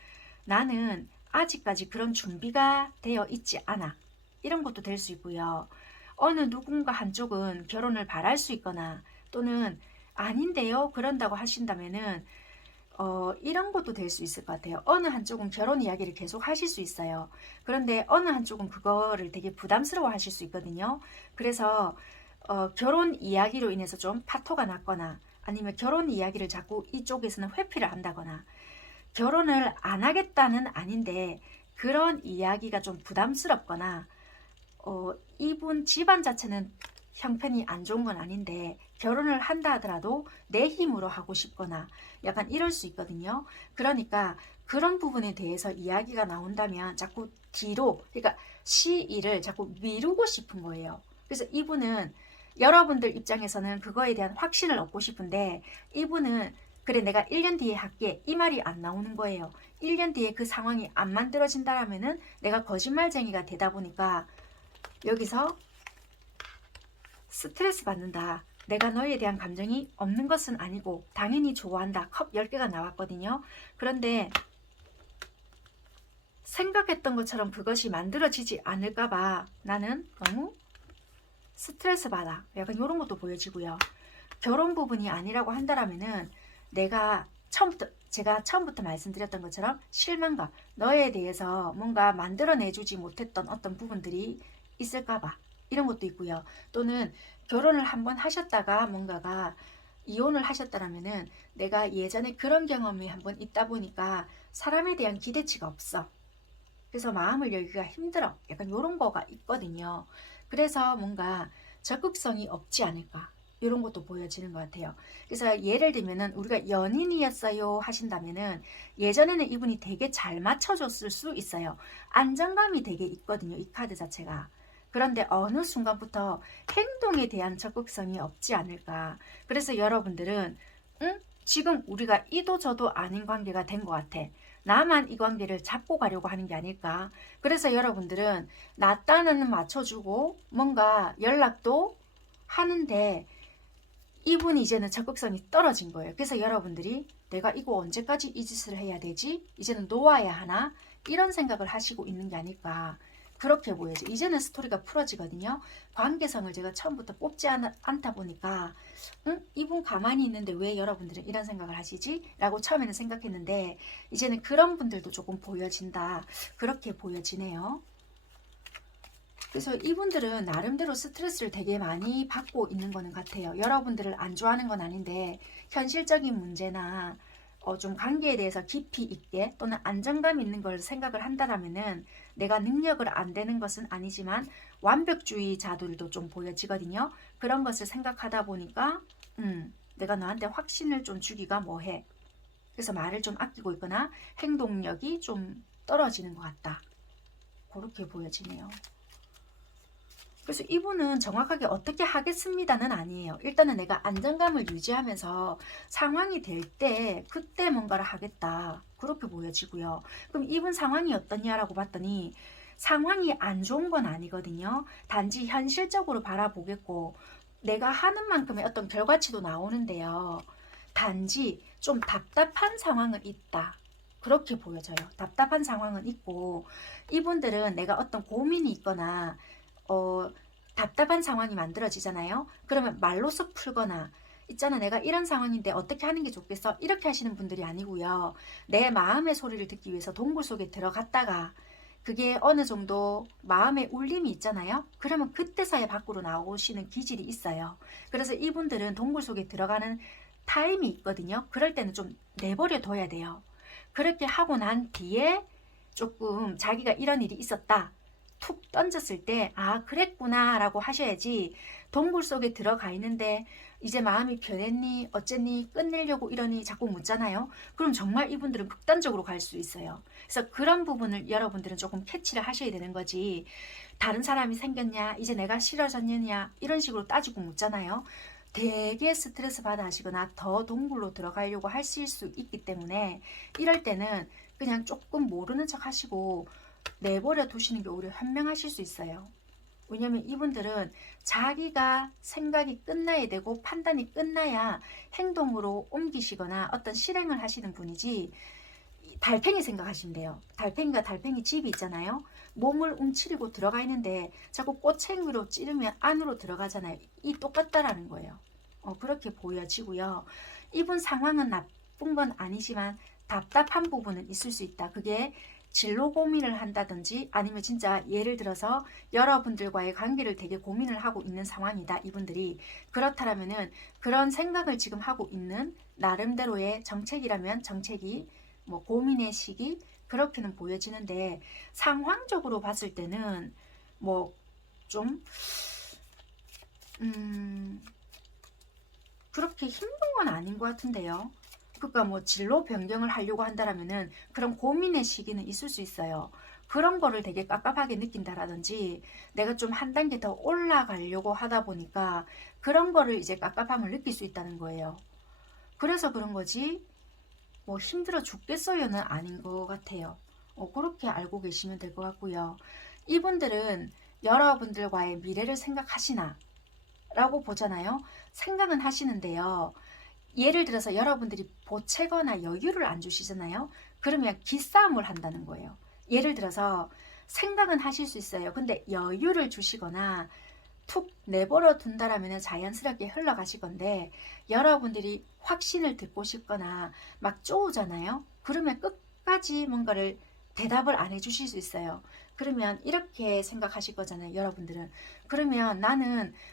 나는 아직까지 그런 준비가 되어 있지 않아. 이런 것도 될 수 있고요. 어느 누군가 한쪽은 결혼을 바랄 수 있거나 또는 아닌데요 그런다고 하신다면은 이런 것도 될 수 있을 것 같아요. 어느 한쪽은 결혼 이야기를 계속 하실 수 있어요. 그런데 어느 한쪽은 그거를 되게 부담스러워 하실 수 있거든요. 그래서 결혼 이야기로 인해서 좀 파토가 났거나 아니면 결혼 이야기를 자꾸 이쪽에서는 회피를 한다거나 결혼을 안 하겠다는 아닌데 그런 이야기가 좀 부담스럽거나 이분 집안 자체는 형편이 안 좋은 건 아닌데 결혼을 한다 하더라도 내 힘으로 하고 싶거나 약간 이럴 수 있거든요. 그러니까 그런 부분에 대해서 이야기가 나온다면 자꾸 뒤로, 그러니까 시일을 자꾸 미루고 싶은 거예요. 그래서 이분은 여러분들 입장에서는 그거에 대한 확신을 얻고 싶은데 이분은 그래 내가 1년 뒤에 할게 이 말이 안 나오는 거예요. 1년 뒤에 그 상황이 안 만들어진다라면은 내가 거짓말쟁이가 되다 보니까 여기서 스트레스 받는다. 내가 너에 대한 감정이 없는 것은 아니고 당연히 좋아한다. 컵 10개가 나왔거든요. 그런데 생각했던 것처럼 그것이 만들어지지 않을까봐 나는 너무 스트레스 받아. 약간 이런 것도 보여지고요. 결혼 부분이 아니라고 한다라면은 제가 처음부터 말씀드렸던 것처럼 실망감, 너에 대해서 뭔가 만들어내주지 못했던 어떤 부분들이 있을까봐 이런 것도 있고요. 또는 결혼을 한번 하셨다가 뭔가가 이혼을 하셨다라면은 내가 예전에 그런 경험이 한번 있다 보니까 사람에 대한 기대치가 없어. 그래서 마음을 열기가 힘들어. 약간 이런 거가 있거든요. 그래서 뭔가 적극성이 없지 않을까. 이런 것도 보여지는 것 같아요. 그래서 예를 들면은 우리가 연인이었어요 하신다면은 예전에는 이분이 되게 잘 맞춰줬을 수 있어요. 안정감이 되게 있거든요. 이 카드 자체가. 그런데 어느 순간부터 행동에 대한 적극성이 없지 않을까. 그래서 여러분들은 지금 우리가 이도 저도 아닌 관계가 된 것 같아. 나만 이 관계를 잡고 가려고 하는 게 아닐까. 그래서 여러분들은 나 딴은 맞춰주고 뭔가 연락도 하는데 이분이 이제는 적극성이 떨어진 거예요. 그래서 여러분들이 내가 이거 언제까지 이 짓을 해야 되지? 이제는 놓아야 하나? 이런 생각을 하시고 있는 게 아닐까. 그렇게 보여져. 이제는 스토리가 풀어지거든요. 관계성을 제가 처음부터 뽑지 않다 보니까 이분 가만히 있는데 왜 여러분들은 이런 생각을 하시지? 라고 처음에는 생각했는데 이제는 그런 분들도 조금 보여진다. 그렇게 보여지네요. 그래서 이분들은 나름대로 스트레스를 되게 많이 받고 있는 거는 같아요. 여러분들을 안 좋아하는 건 아닌데 현실적인 문제나 좀 관계에 대해서 깊이 있게 또는 안정감 있는 걸 생각을 한다라면은 내가 능력을 안 되는 것은 아니지만 완벽주의자들도 좀 보여지거든요. 그런 것을 생각하다 보니까 내가 너한테 확신을 좀 주기가 뭐해. 그래서 말을 좀 아끼고 있거나 행동력이 좀 떨어지는 것 같다. 그렇게 보여지네요. 그래서 이분은 정확하게 어떻게 하겠습니다는 아니에요. 일단은 내가 안정감을 유지하면서 상황이 될 때 그때 뭔가를 하겠다. 그렇게 보여지고요. 그럼 이분 상황이 어떠냐라고 봤더니 상황이 안 좋은 건 아니거든요. 단지 현실적으로 바라보겠고 내가 하는 만큼의 어떤 결과치도 나오는데요. 단지 좀 답답한 상황은 있다. 그렇게 보여져요. 답답한 상황은 있고 이분들은 내가 어떤 고민이 있거나 답답한 상황이 만들어지잖아요. 그러면 말로써 풀거나 있잖아, 내가 이런 상황인데 어떻게 하는 게 좋겠어? 이렇게 하시는 분들이 아니고요. 내 마음의 소리를 듣기 위해서 동굴 속에 들어갔다가 그게 어느 정도 마음의 울림이 있잖아요. 그러면 그때서야 밖으로 나오시는 기질이 있어요. 그래서 이분들은 동굴 속에 들어가는 타임이 있거든요. 그럴 때는 좀 내버려 둬야 돼요. 그렇게 하고 난 뒤에 조금 자기가 이런 일이 있었다 툭 던졌을 때 아 그랬구나 라고 하셔야지. 동굴 속에 들어가 있는데 이제 마음이 변했니 어쨌니 끝내려고 이러니 자꾸 묻잖아요. 그럼 정말 이분들은 극단적으로 갈 수 있어요. 그래서 그런 부분을 여러분들은 조금 캐치를 하셔야 되는 거지. 다른 사람이 생겼냐 이제 내가 싫어졌느냐 이런 식으로 따지고 묻잖아요. 되게 스트레스 받아 하시거나 더 동굴로 들어가려고 하실 수 있기 때문에 이럴 때는 그냥 조금 모르는 척 하시고 내버려 두시는 게 오히려 현명하실 수 있어요. 왜냐면 이분들은 자기가 생각이 끝나야 되고 판단이 끝나야 행동으로 옮기시거나 어떤 실행을 하시는 분이지, 달팽이 생각하시면 돼요. 달팽이가 달팽이 집이 있잖아요. 몸을 움츠리고 들어가 있는데 자꾸 꼬챙이로 찌르면 안으로 들어가잖아요. 이 똑같다라는 거예요. 그렇게 보여지고요. 이분 상황은 나쁜 건 아니지만 답답한 부분은 있을 수 있다. 그게 진로 고민을 한다든지 아니면 진짜 예를 들어서 여러분들과의 관계를 되게 고민을 하고 있는 상황이다. 이분들이 그렇다면은 그런 생각을 지금 하고 있는 나름대로의 정책이라면 정책이 뭐 고민의 시기 그렇게는 보여지는데, 상황적으로 봤을 때는 뭐 좀 그렇게 힘든 건 아닌 것 같은데요. 그러니까 뭐 진로 변경을 하려고 한다라면은 그런 고민의 시기는 있을 수 있어요. 그런 거를 되게 깝깝하게 느낀다라든지 내가 좀 한 단계 더 올라가려고 하다 보니까 그런 거를 이제 깝깝함을 느낄 수 있다는 거예요. 그래서 그런 거지 뭐 힘들어 죽겠어요는 아닌 것 같아요. 그렇게 알고 계시면 될 것 같고요. 이분들은 여러분들과의 미래를 생각하시나? 라고 보잖아요. 생각은 하시는데요. 예를 들어서 여러분들이 보채거나 여유를 안 주시잖아요. 그러면 기싸움을 한다는 거예요. 예를 들어서 생각은 하실 수 있어요. 근데 여유를 주시거나 툭 내버려 둔다라면 자연스럽게 흘러가실 건데, 여러분들이 확신을 듣고 싶거나 막 쪼우잖아요. 그러면 끝까지 뭔가를 대답을 안 해주실 수 있어요. 그러면 이렇게 생각하실 거잖아요. 여러분들은. 그러면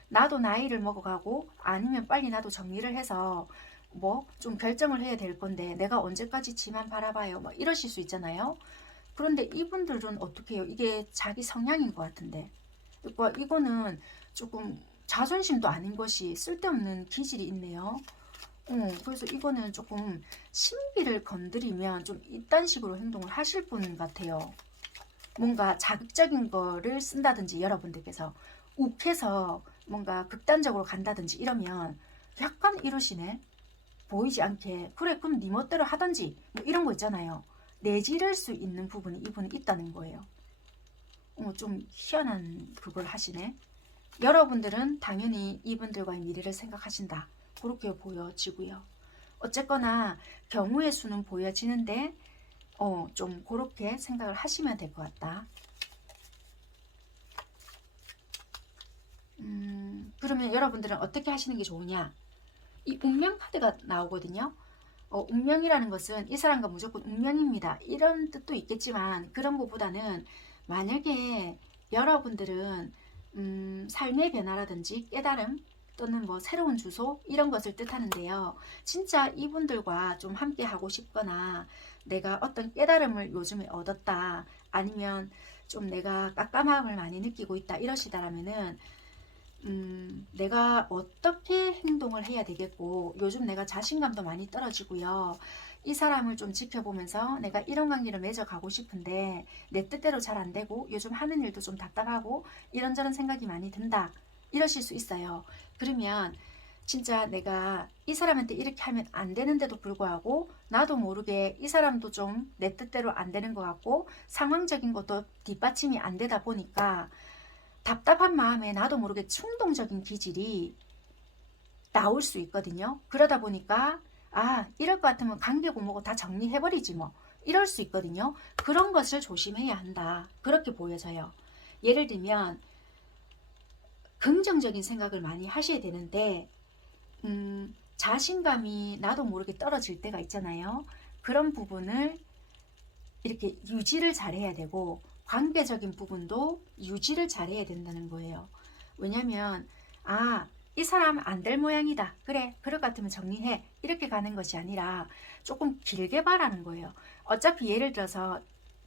나도 나이를 먹어가고 아니면 빨리 나도 정리를 해서 뭐 좀 결정을 해야 될 건데 내가 언제까지 지만 바라봐요. 뭐 이러실 수 있잖아요. 그런데 이분들은 어떻게 해요? 이게 자기 성향인 것 같은데. 그러니까 이거는 조금 자존심도 아닌 것이 쓸데없는 기질이 있네요. 그래서 이거는 조금 신비를 건드리면 좀 이딴 식으로 행동을 하실 분 같아요. 뭔가 자극적인 거를 쓴다든지 여러분들께서 욱해서 뭔가 극단적으로 간다든지 이러면 약간 이러시네. 보이지 않게. 그래 그럼 네 멋대로 하던지 뭐 이런 거 있잖아요. 내지를 수 있는 부분이 이분은 있다는 거예요. 좀 희한한 그걸 하시네. 여러분들은 당연히 이분들과의 미래를 생각하신다. 그렇게 보여지고요. 어쨌거나 경우의 수는 보여지는데 좀 그렇게 생각을 하시면 될 것 같다. 그러면 여러분들은 어떻게 하시는 게 좋으냐? 이 운명 카드가 나오거든요. 운명이라는 것은 이 사람과 무조건 운명입니다. 이런 뜻도 있겠지만 그런 것보다는 만약에 여러분들은 삶의 변화라든지 깨달음 또는 뭐 새로운 주소 이런 것을 뜻하는데요. 진짜 이분들과 좀 함께 하고 싶거나 내가 어떤 깨달음을 요즘에 얻었다 아니면 좀 내가 깜깜함을 많이 느끼고 있다 이러시다라면은 내가 어떻게 행동을 해야 되겠고 요즘 내가 자신감도 많이 떨어지고요. 이 사람을 좀 지켜보면서 내가 이런 관계를 맺어가고 싶은데 내 뜻대로 잘 안되고 요즘 하는 일도 좀 답답하고 이런저런 생각이 많이 든다 이러실 수 있어요. 그러면 진짜 내가 이 사람한테 이렇게 하면 안 되는데도 불구하고 나도 모르게 이 사람도 좀 내 뜻대로 안 되는 것 같고 상황적인 것도 뒷받침이 안 되다 보니까 답답한 마음에 나도 모르게 충동적인 기질이 나올 수 있거든요. 그러다 보니까 이럴 것 같으면 관계고 뭐고 다 정리해버리지 뭐 이럴 수 있거든요. 그런 것을 조심해야 한다. 그렇게 보여져요. 예를 들면 긍정적인 생각을 많이 하셔야 되는데 자신감이 나도 모르게 떨어질 때가 있잖아요. 그런 부분을 이렇게 유지를 잘해야 되고 관계적인 부분도 유지를 잘해야 된다는 거예요. 왜냐면 이 사람 안 될 모양이다. 그래, 그럴 것 같으면 정리해. 이렇게 가는 것이 아니라 조금 길게 바라는 거예요. 어차피 예를 들어서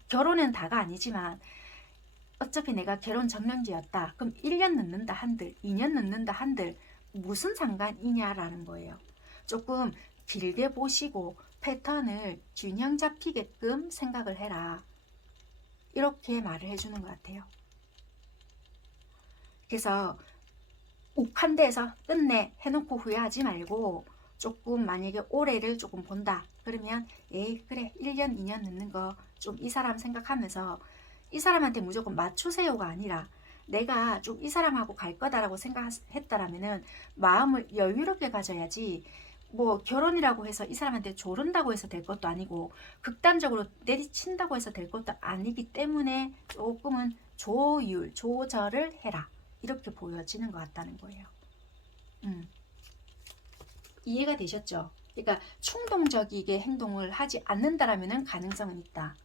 결혼은 다가 아니지만 어차피 내가 결혼 적령기였다. 그럼 1년 늦는다 한들, 2년 늦는다 한들 무슨 상관이냐라는 거예요. 조금 길게 보시고 패턴을 균형 잡히게끔 생각을 해라. 이렇게 말을 해주는 것 같아요. 그래서 욱한 데에서 끝내 해놓고 후회하지 말고 조금 만약에 올해를 조금 본다. 그러면 에이 그래 1년 2년 늦는 거 좀 이 사람 생각하면서 이 사람한테 무조건 맞추세요가 아니라 내가 좀 이 사람하고 갈 거다라고 생각했다라면은 마음을 여유롭게 가져야지 뭐 결혼이라고 해서 이 사람한테 조른다고 해서 될 것도 아니고 극단적으로 내리친다고 해서 될 것도 아니기 때문에 조금은 조절을 해라. 이렇게 보여지는 것 같다는 거예요. 이해가 되셨죠? 그러니까 충동적이게 행동을 하지 않는다라면 가능성은 있다.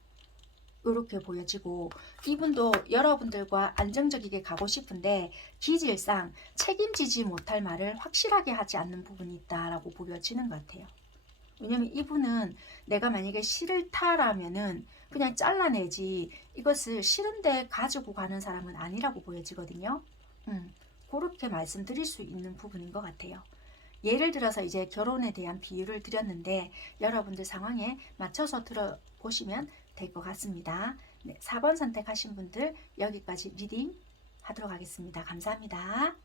이렇게 보여지고 이분도 여러분들과 안정적이게 가고 싶은데 기질상 책임지지 못할 말을 확실하게 하지 않는 부분이 있다라고 보여지는 것 같아요. 왜냐면 이분은 내가 만약에 싫다라면은 그냥 잘라내지 이것을 싫은데 가지고 가는 사람은 아니라고 보여지거든요. 그렇게 말씀드릴 수 있는 부분인 것 같아요. 예를 들어서 이제 결혼에 대한 비유를 드렸는데 여러분들 상황에 맞춰서 들어보시면 될 것 같습니다. 네, 4번 선택하신 분들 여기까지 리딩 하도록 하겠습니다. 감사합니다.